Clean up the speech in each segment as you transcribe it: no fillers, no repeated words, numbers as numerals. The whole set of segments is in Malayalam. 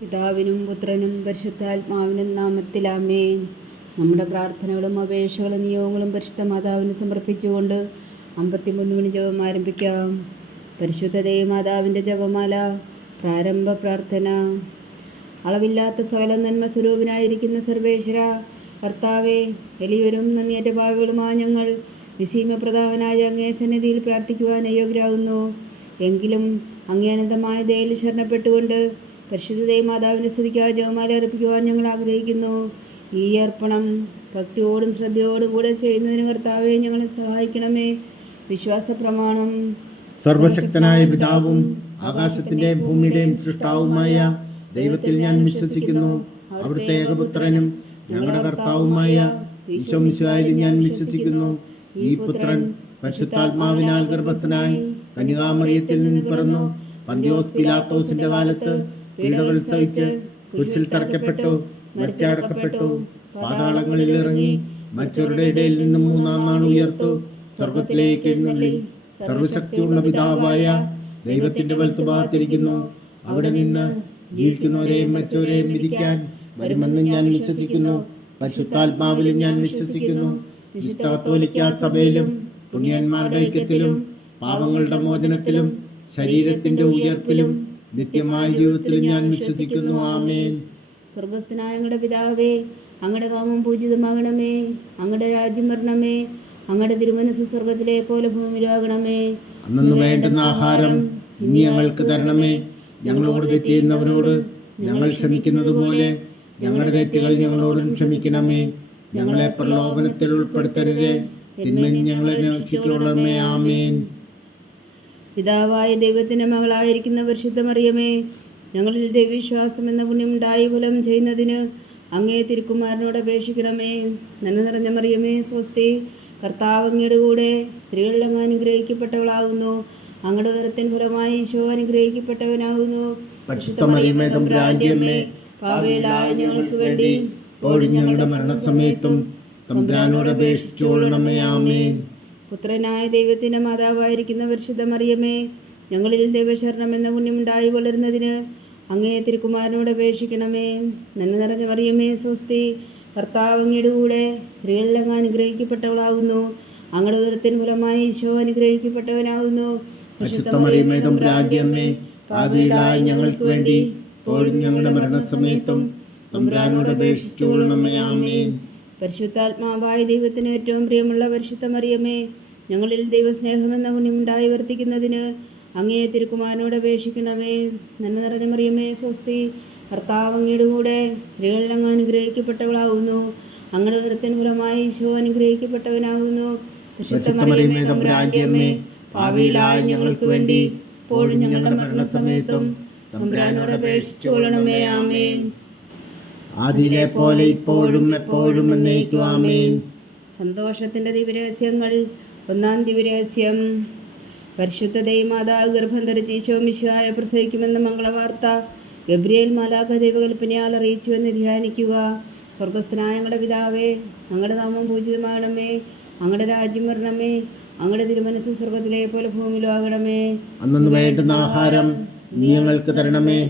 പിതാവിനും പുത്രനും പരിശുദ്ധാത്മാവിനും നാമത്തിൽ ആമേൻ. നമ്മുടെ പ്രാർത്ഥനകളും അപേക്ഷകളും നിയോഗങ്ങളും പരിശുദ്ധ മാതാവിന് സമർപ്പിച്ചുകൊണ്ട് 53 മണി ജപം ആരംഭിക്കാം. പരിശുദ്ധ മാതാവിൻ്റെ ജപമാല. പ്രാരംഭ പ്രാർത്ഥന. അളവില്ലാത്ത സകല നന്മ സ്വരൂപനായിരിക്കുന്ന സർവേശ്വര കർത്താവെ, എളിയവരും നന്ദിയേറ്റ പാവികളുമായ ഞങ്ങൾ നിസീമപ്രധാവനായ അങ്ങേ സന്നിധിയിൽ പ്രാർത്ഥിക്കുവാൻ അയോഗ്യരാകുന്നു. എങ്കിലും അങ്ങേ അനന്തമായ ദയയിൽ ശരണപ്പെട്ടുകൊണ്ട് പരിശുദ്ധ മാതാവിനെ സ്തുതിക്കാതെ ജപമാല അർപ്പിക്കുവാൻ ഞങ്ങൾ ആഗ്രഹിക്കുന്നു. ഈ അർപ്പണം ഭക്തിയോടും ശ്രദ്ധയോടും കൂടെ ചെയ്യുന്നതിന് കർത്താവെ ഞങ്ങളെ സഹായിക്കണമേ. വിശ്വാസ പ്രമാണം. സർവശക്തനായ പിതാവും ആകാശത്തിന്റെയും ഭൂമിയുടെയും സൃഷ്ടാവുമായ ദൈവത്തിൽ ഞാൻ വിശ്വസിക്കുന്നു. അവിടുത്തെ ഏകപുത്രനും ഞങ്ങളുടെ കർത്താവുമായ ഈശോ മിശിഹായിൽ ഞാൻ വിശ്വസിക്കുന്നു. ഈ പുത്രൻ പരിശുദ്ധാത്മാവിനാൽ ഗർഭസ്ഥനായി കന്യകാമറിയത്തിൽ നിന്ന് പിറന്നു. പന്തിയോസ് പിലാത്തോസിന്റെ കാലത്ത് പീഡകൾ സഹിച്ച് കുരിശിൽ തറയ്ക്കപ്പെട്ടു, മരിച്ചടക്കപ്പെട്ടു, പാതാളങ്ങളിൽ ഇറങ്ങി, മരിച്ചവരുടെ ഇടയിൽ നിന്ന് മൂന്നാം നാൾ ഉയർത്തു, സ്വർഗത്തിലേക്ക് എഴുന്നള്ളി, സർവശക്തിയുള്ള പിതാവായ ദൈവത്തിന്റെ വലത്തുഭാഗത്തിരിക്കുന്നു. അവിടെ നിന്ന് ജീവിക്കുന്നവരെയും മരിച്ചവരെയും വിധിക്കാൻ വരുമെന്ന് ഞാൻ വിശ്വസിക്കുന്നു. പരിശുദ്ധാത്മാവിലും ഞാൻ വിശ്വസിക്കുന്നു. വിശുദ്ധ കത്തോലിക്കാ സഭയിലും പുണ്യന്മാരുടെ ഐക്യത്തിലും പാപങ്ങളുടെ മോചനത്തിലും ശരീരത്തിന്റെ ഉയർപ്പിലും നിത്യമായ ജീവിതത്തിൽ ഞാൻ വിശ്വസിക്കുന്നു. ആമേൻ. സ്വർഗസ്ഥനായ ഞങ്ങളുടെ പിതാവേ, അങ്ങയുടെ നാമം പൂജിതമാകണമേ. അങ്ങയുടെ രാജ്യം വരണമേ. അങ്ങയുടെ തിരുമനസ്സ് സ്വർഗത്തിലെ പോലെ ഭൂമിയിലാകണമേ. അന്നു വേണ്ടുന്ന ആഹാരം ഇനി ഞങ്ങൾക്ക് തരണമേ. ഞങ്ങളോട് തെറ്റ് ചെയ്യുന്നവരോട് ഞങ്ങൾ ക്ഷമിക്കുന്നത് പോലെ ഞങ്ങളുടെ തെറ്റുകൾ ഞങ്ങളോടും ക്ഷമിക്കണമേ. ഞങ്ങളെ പ്രലോഭനത്തിൽ ഉൾപ്പെടുത്തരുതേ, തിന്മയിൽ ഞങ്ങളെ രക്ഷിക്കണമേ. ആമേൻ. പിതാവായ ദൈവത്തിൻ്റെ മകളായിരിക്കുന്ന പരിശുദ്ധ മറിയമേ, ഞങ്ങളിൽ ദൈവവിശ്വാസം എന്ന പുണ്യമുണ്ടായി ഫലം ചെയ്യുന്നതിന് അങ്ങേ തിരുക്കുമാരനോട് അപേക്ഷിക്കണമേ. നന്മ നിറഞ്ഞ മറിയമേ, സ്വസ്തി, കർത്താവ് അങ്ങയുടെ കൂടെ സ്ത്രീകളിൽ അങ്ങ് അനുഗ്രഹിക്കപ്പെട്ടവളാകുന്നു. അങ്ങയുടെ ഉദരത്തിൻ ഫലമായി ഈശോ അനുഗ്രഹിക്കപ്പെട്ടവനാകുന്നു. പരിശുദ്ധ മറിയമേ തമ്പുരാന്റെ അമ്മേ, പാപികളായ ഞങ്ങൾക്ക് വേണ്ടി ഇപ്പോഴും ഞങ്ങളുടെ മരണസമയത്തും തമ്പുരാനോട് അപേക്ഷിച്ചുകൊള്ളണമേ. ആമേൻ. പുത്രനായ ദൈവത്തിൻ്റെ മാതാവായിരിക്കുന്ന പരിശുദ്ധ മറിയമേ, ഞങ്ങളിൽ ദൈവശരണം എന്ന പുണ്യമുണ്ടായി വളരുന്നതിന് അങ്ങേ തിരുക്കുമാരനോട് അപേക്ഷിക്കണമേ. നന്മ നിറഞ്ഞ മറിയമേ, സ്വസ്തി, കർത്താവ് അങ്ങയുടെ കൂടെ സ്ത്രീകളിൽ അങ്ങ് അനുഗ്രഹിക്കപ്പെട്ടവളാകുന്നു. അങ്ങയുടെ ഉദരത്തിൻ ഫലമായി ഈശോ അനുഗ്രഹിക്കപ്പെട്ടവനാകുന്നു. പരിശുദ്ധ മറിയമേ തമ്പുരാന്റെ അമ്മേ, പാപികളായ ഞങ്ങൾക്ക് വേണ്ടി ഇപ്പോഴും ഞങ്ങളുടെ മരണസമയത്തും തമ്പുരാനോട് അപേക്ഷിച്ചുകൊള്ളണമേ. ആമേൻ. പരിശുദ്ധാത്മാവായ ദൈവത്തിന് ഏറ്റവും പ്രിയമുള്ള പരിശുദ്ധ മറിയമേ, ഞങ്ങളിൽ ദൈവസ്നേഹമെന്ന പുണ്യമുണ്ടായി വർത്തിക്കുന്നതിന് അങ്ങേ തിരുക്കുമാരനോട് അപേക്ഷിക്കണമേ. നന്മ നിറഞ്ഞ മറിയമേ, സ്വസ്തി, കർത്താവ് അങ്ങയുടെ കൂടെ സ്ത്രീകളിൽ അങ്ങ് അനുഗ്രഹിക്കപ്പെട്ടവളാകുന്നു. അങ്ങയുടെ ഉദരത്തിൻ ഫലമായി ഈശോ അനുഗ്രഹിക്കപ്പെട്ടവനാകുന്നു. പരിശുദ്ധ മറിയമേ തമ്പുരാന്റെ അമ്മേ, പാപികളായ ഞങ്ങൾക്ക് വേണ്ടി ഇപ്പോഴും ഞങ്ങളുടെ മരണസമയത്തും തമ്പുരാനോട് അപേക്ഷിച്ചുകൊള്ളണമേ. ആമേൻ. ആദിയിലെ പോലെ ഇപ്പോഴും എപ്പോഴും എന്നേക്കും. ആമേൻ. സന്തോഷത്തിൻ്റെ ദിവ്യരഹസ്യങ്ങൾ. ഒന്നാം ദിവ്യരഹസ്യം. പരിശുദ്ധ മാതാവ് ഗർഭം ധരിച്ച് ഈശോ മിശിഹായെ പ്രസവിക്കുമെന്ന മംഗളവാർത്ത ഗബ്രിയേൽ മാലാഖ ദൈവകൽപ്പനയാൽ അറിയിച്ചുവെന്ന് ധ്യാനിക്കുക. സ്വർഗസ്ഥനായ ഞങ്ങളുടെ പിതാവേ, അങ്ങയുടെ നാമം പൂജിതമാകണമേ. അങ്ങയുടെ രാജ്യം വരണമേ. അങ്ങയുടെ തിരുമനസ്സ് സ്വർഗത്തിലെ പോലെ ഭൂമിയിലാകണമേ. അന്നു വേണ്ടുന്ന ആഹാരം നീ ഞങ്ങൾക്ക് തരണമേ.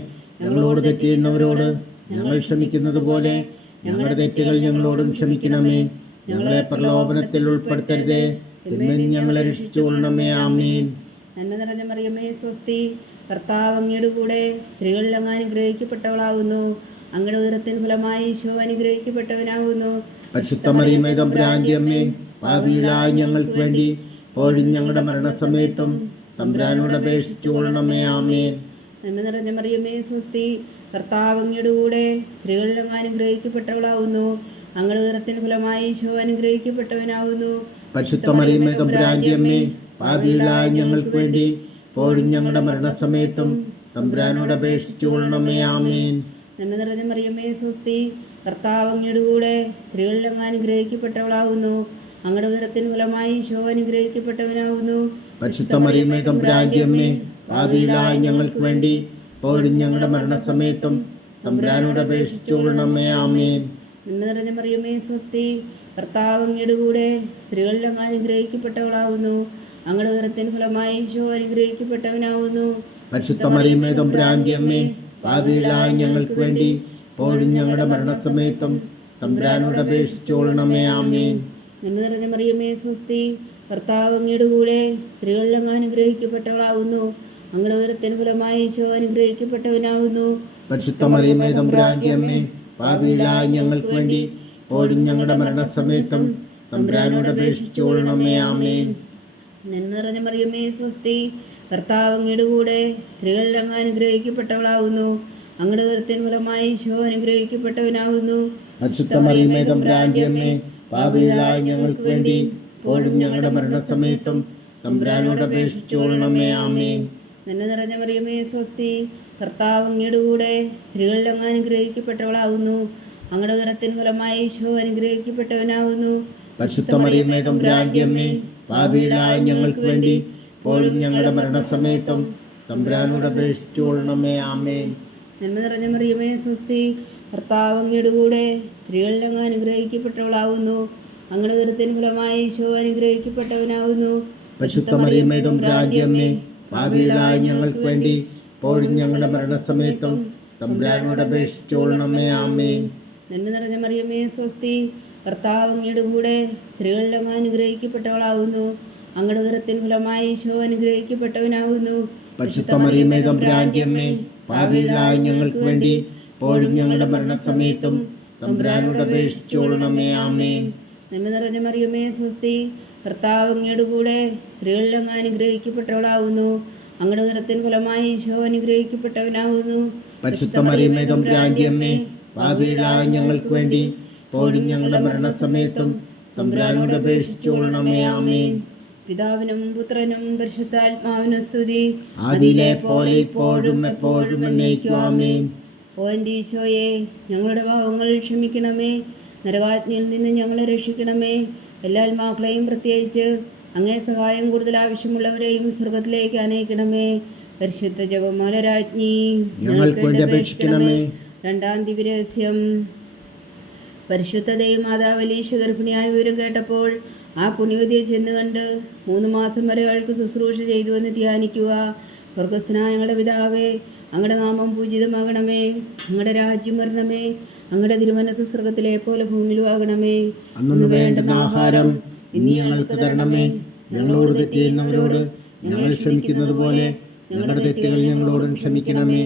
ഞങ്ങളോട് തെറ്റ് ചെയ്യുന്നവരോട് ഞങ്ങൾ ക്ഷമിക്കുന്നത് പോലെ ഞങ്ങളുടെ തെറ്റുകൾ ഞങ്ങളോടും ക്ഷമിക്കണമേ. ഞങ്ങളെ പ്രലോഭനത്തിൽ ഉൾപ്പെടുത്തരുതേ, തിന്മയിൽ ഞങ്ങളെ രക്ഷിച്ചുകൊള്ളണമേ. ആമേൻ. നന്മ നിറഞ്ഞ മറിയമേ, സ്വസ്തി, കർത്താവ് അങ്ങയുടെ കൂടെ സ്ത്രീകളിൽ അങ്ങ് അനുഗ്രഹിക്കപ്പെട്ടവളാകുന്നു. അങ്ങയുടെ ഉദരത്തിൻ ഫലമായി ഈശോ അനുഗ്രഹിക്കപ്പെട്ടവനാകുന്നു. പരിശുദ്ധ മറിയമേ തമ്പുരാന്റെ അമ്മേ, പാപികളായ ഞങ്ങൾക്ക് വേണ്ടി ഇപ്പോഴും ഞങ്ങളുടെ മരണസമയത്തും തമ്പുരാനോട് അപേക്ഷിച്ചുകൊള്ളണമേ. ആമേൻ. നന്മ നിറഞ്ഞ മറിയമേ, സ്വസ്തി, കർത്താവ് അങ്ങയുടെ കൂടെ സ്ത്രീകളിൽ അങ്ങ് അനുഗ്രഹിക്കപ്പെട്ടവളാകുന്നു. അങ്ങയുടെ ഉദരത്തിൻ ഫലമായി ഈശോ അനുഗ്രഹിക്കപ്പെട്ടവനാകുന്നു. പരിശുദ്ധ മറിയമേ തമ്പുരാന്റെ അമ്മേ, പാപികളായ ഞങ്ങൾക്ക് വേണ്ടി ഇപ്പോഴും ഞങ്ങളുടെ മരണസമയത്തും തമ്പുരാനോട് അപേക്ഷിച്ചുകൊള്ളണമേ. ആമേൻ. നന്മ നിറഞ്ഞ മറിയമേ, സ്വസ്തി, കർത്താവ് അങ്ങയുടെ കൂടെ സ്ത്രീകളിൽ അങ്ങ് അനുഗ്രഹിക്കപ്പെട്ടവളാകുന്നു. അങ്ങയുടെ ഉദരത്തിൻ ഫലമായി ഈശോ അനുഗ്രഹിക്കപ്പെട്ടവനാകുന്നു. പരിശുദ്ധ മറിയമേ തമ്പുരാന്റെ അമ്മേ, പാപികളായ ഞങ്ങൾക്ക് വേണ്ടി ഇപ്പോഴും ഞങ്ങളുടെ മരണസമയത്തും തമ്പുരാനോട് അപേക്ഷിച്ചുകൊള്ളണമേ. ആമേൻ. നന്മ നിറഞ്ഞ മറിയമേ, സ്വസ്തി, കർത്താവ് അങ്ങയുടെ കൂടെ സ്ത്രീകളിൽ അങ്ങ് അനുഗ്രഹിക്കപ്പെട്ടവളാകുന്നു. അങ്ങയുടെ ഉദരത്തിൻ ഫലമായി ഈശോ അനുഗ്രഹിക്കപ്പെട്ടവനാകുന്നു. പരിശുദ്ധ മറിയമേ തമ്പുരാന്റെ അമ്മേ, പാപികളായ ഞങ്ങൾക്ക് വേണ്ടി ഇപ്പോഴും ഞങ്ങളുടെ മരണസമയത്തും തമ്പുരാനോട് അപേക്ഷിച്ചുകൊള്ളണമേ. ആമേൻ. നന്മ നിറഞ്ഞ മറിയമേ സ്വസ്തി, കർത്താവ് അങ്ങയുടെ കൂടെ സ്ത്രീകളിൽ അങ്ങ് അനുഗ്രഹിക്കപ്പെട്ടവളാവുന്നു. അങ്ങയുടെ ഉദരത്തിൻ ഫലമായി ഈശോ അനുഗ്രഹിക്കപ്പെട്ടവനാകുന്നു. പരിശുദ്ധ മറിയമേ തമ്പുരാന്റെ അമ്മേ, പാപികളായ ഞങ്ങൾക്ക് വേണ്ടി ഇപ്പോഴും ഞങ്ങളുടെ മരണസമയത്തും തമ്പുരാനോട് അപേക്ഷിച്ചുകൊള്ളണമേ. ആമേൻ. നന്മ നിറഞ്ഞ മറിയമേ സ്വസ്തി, കർത്താവ് അങ്ങയുടെ കൂടെ സ്ത്രീകളിൽ അങ്ങ് അനുഗ്രഹിക്കപ്പെട്ടവളാവുന്നു. അങ്ങയുടെ ഉദരത്തിൻ ഫലമായി ഈശോ അനുഗ്രഹിക്കപ്പെട്ടവനാകുന്നു. പരിശുദ്ധ മറിയമേ തമ്പുരാന്റെ അമ്മേ, പാപികളായ ഞങ്ങൾക്ക് വേണ്ടി ഇപ്പോഴും ഞങ്ങളുടെ മരണസമയത്തും തമ്പുരാനോട് അപേക്ഷിച്ചുകൊള്ളണമേ. ആമേൻ. നന്മ നിറഞ്ഞ മറിയമേ സ്വസ്തി, കർത്താവ് അങ്ങയുടെ കൂടെ സ്ത്രീകളിൽ അങ്ങ് അനുഗ്രഹിക്കപ്പെട്ടവളാവുന്നു. അങ്ങയുടെ ഉദരത്തിൻ ഫലമായി ഈശോ അനുഗ്രഹിക്കപ്പെട്ടവനാകുന്നു. പരിശുദ്ധ മറിയമേ തമ്പുരാന്റെ അമ്മേ, പാപികളായ ഞങ്ങൾക്ക് വേണ്ടി ഇപ്പോഴും ഞങ്ങളുടെ മരണസമയത്തും തമ്പുരാനോട് അപേക്ഷിച്ചുകൊള്ളണമേ. ആമേൻ. നന്മ നിറഞ്ഞ മറിയമേ സ്വസ്തി, കർത്താവ് അങ്ങയുടെ കൂടെ സ്ത്രീകളിൽ അങ്ങ് അനുഗ്രഹിക്കപ്പെട്ടവളാവുന്നു. അങ്ങയുടെ ഉദരത്തിൻ ഫലമായി ഈശോ അനുഗ്രഹിക്കപ്പെട്ടവനാകുന്നു. പരിശുദ്ധ മറിയമേ തമ്പുരാന്റെ അമ്മേ, പാപികളായ ഞങ്ങൾക്ക് വേണ്ടി ഇപ്പോഴും ഞങ്ങളുടെ മരണസമയത്തും തമ്പുരാനോട് അപേക്ഷിച്ചുകൊള്ളണമേ. ആമേൻ. നന്മ നിറഞ്ഞ മറിയമേ സ്വസ്തി, കർത്താവ് അങ്ങയുടെ കൂടെ സ്ത്രീകളിൽ അങ്ങ് അനുഗ്രഹിക്കപ്പെട്ടവളാവുന്നു. അങ്ങയുടെ ഉദരത്തിൻ ഫലമായി ഈശോ അനുഗ്രഹിക്കപ്പെട്ടവനാകുന്നു. പരിശുദ്ധ മറിയമേ തമ്പുരാന്റെ അമ്മേ, പാപികളായ ഞങ്ങൾക്ക് വേണ്ടി ഇപ്പോഴും ഞങ്ങളുടെ മരണസമയത്തും തമ്പുരാനോട് അപേക്ഷിച്ചുകൊള്ളണമേ. ആമേൻ. നന്മ നിറഞ്ഞ മറിയമേ സ്വസ്തി, കർത്താവ് അങ്ങയുടെ കൂടെ സ്ത്രീകളിൽ അങ്ങ് അനുഗ്രഹിക്കപ്പെട്ടവളാവുന്നു. അങ്ങയുടെ ഉദരത്തിൻ ഫലമായി ഈശോ അനുഗ്രഹിക്കപ്പെട്ടവനാകുന്നു. പരിശുദ്ധ മറിയമേ തമ്പുരാന്റെ അമ്മേ, പാപികളായ ഞങ്ങൾക്ക് വേണ്ടി ഇപ്പോഴും ഞങ്ങളുടെ മരണസമയത്തും തമ്പുരാനോട് അപേക്ഷിച്ചുകൊള്ളണമേ. ആമേൻ. പിതാവിനും പുത്രനും പരിശുദ്ധാത്മാവിനും സ്തുതി, അതിലെ പോലെ ഇപ്പോഴും എപ്പോഴും എന്നേക്കും. ആമേൻ. ഓ എൻ്റെ ഈശോയെ, ഞങ്ങളുടെ പാവങ്ങൾ ക്ഷമിക്കണമേ. നരകാജ്ഞയിൽ നിന്ന് ഞങ്ങളെ രക്ഷിക്കണമേ. എല്ലാ ആത്മാക്കളെയും പ്രത്യേകിച്ച് അങ്ങേ സഹായം കൂടുതൽ ആവശ്യമുള്ളവരെയും സ്വർഗത്തിലേക്ക് അനയിക്കണമേ. പരിശുദ്ധ ജപമാല രാജ്ഞി ഞങ്ങൾക്ക് വേണ്ടി അപേക്ഷിക്കണമേ. രണ്ടാം ദിവ്യരഹസ്യം. പരിശുദ്ധ ദൈവമാതാവ് എലീശ ഗർഭിണിയായ വിവരം കേട്ടപ്പോൾ ആ പുണ്യവതിയെ ചെന്ന് കണ്ട് 3 മാസം വരെ അവൾക്ക് ശുശ്രൂഷ ചെയ്തുവെന്ന് ധ്യാനിക്കുക. സ്വർഗസ്ഥനായ ഞങ്ങളുടെ പിതാവേ, അങ്ങയുടെ നാമം പൂജിതമാകണമേ. അങ്ങയുടെ രാജ്യം വരണമേ. അങ്ങയുടെ തിരുമനസ്സ് സ്വർഗത്തിലെ പോലെ ഭൂമിയിലും ആകണമേ. അന്നു വേണ്ടുന്ന ആഹാരം ഇനി ഞങ്ങൾക്ക് തരണമേ. ഞങ്ങളോട് തെറ്റ് ചെയ്യുന്നവരോട് ഞങ്ങൾ ക്ഷമിക്കുന്നത് പോലെ ഞങ്ങളുടെ തെറ്റുകൾ ഞങ്ങളോടും ക്ഷമിക്കണമേ.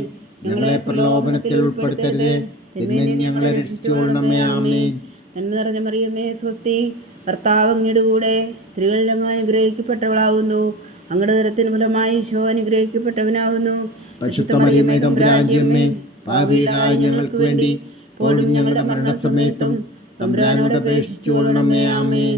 ഞങ്ങളെ പ്രലോഭനത്തിൽ ഉൾപ്പെടുത്തരുതേ, തിന്മയിൽ നിന്ന് ഞങ്ങളെ രക്ഷിച്ചുകൊള്ളണമേ. ആമേൻ. നന്മ നിറഞ്ഞ മറിയമേ സ്വസ്തി, കർത്താവ് അങ്ങയുടെ കൂടെ സ്ത്രീകളിൽ അങ്ങ് അനുഗ്രഹിക്കപ്പെട്ടവളാവുന്നു. അങ്ങയുടെ ഉദരത്തിൻ ഫലമായി ഈശോ അനുഗ്രഹിക്കപ്പെട്ടവനാകുന്നു. പരിശുദ്ധ മറിയമേ തമ്പുരാന്റെ അമ്മേ, പാപികളായ ഞങ്ങൾക്ക് വേണ്ടി ഇപ്പോഴും ഞങ്ങളുടെ മരണസമയത്തും തമ്പുരാനോട് അപേക്ഷിച്ചുകൊള്ളണമേ. ആമേൻ.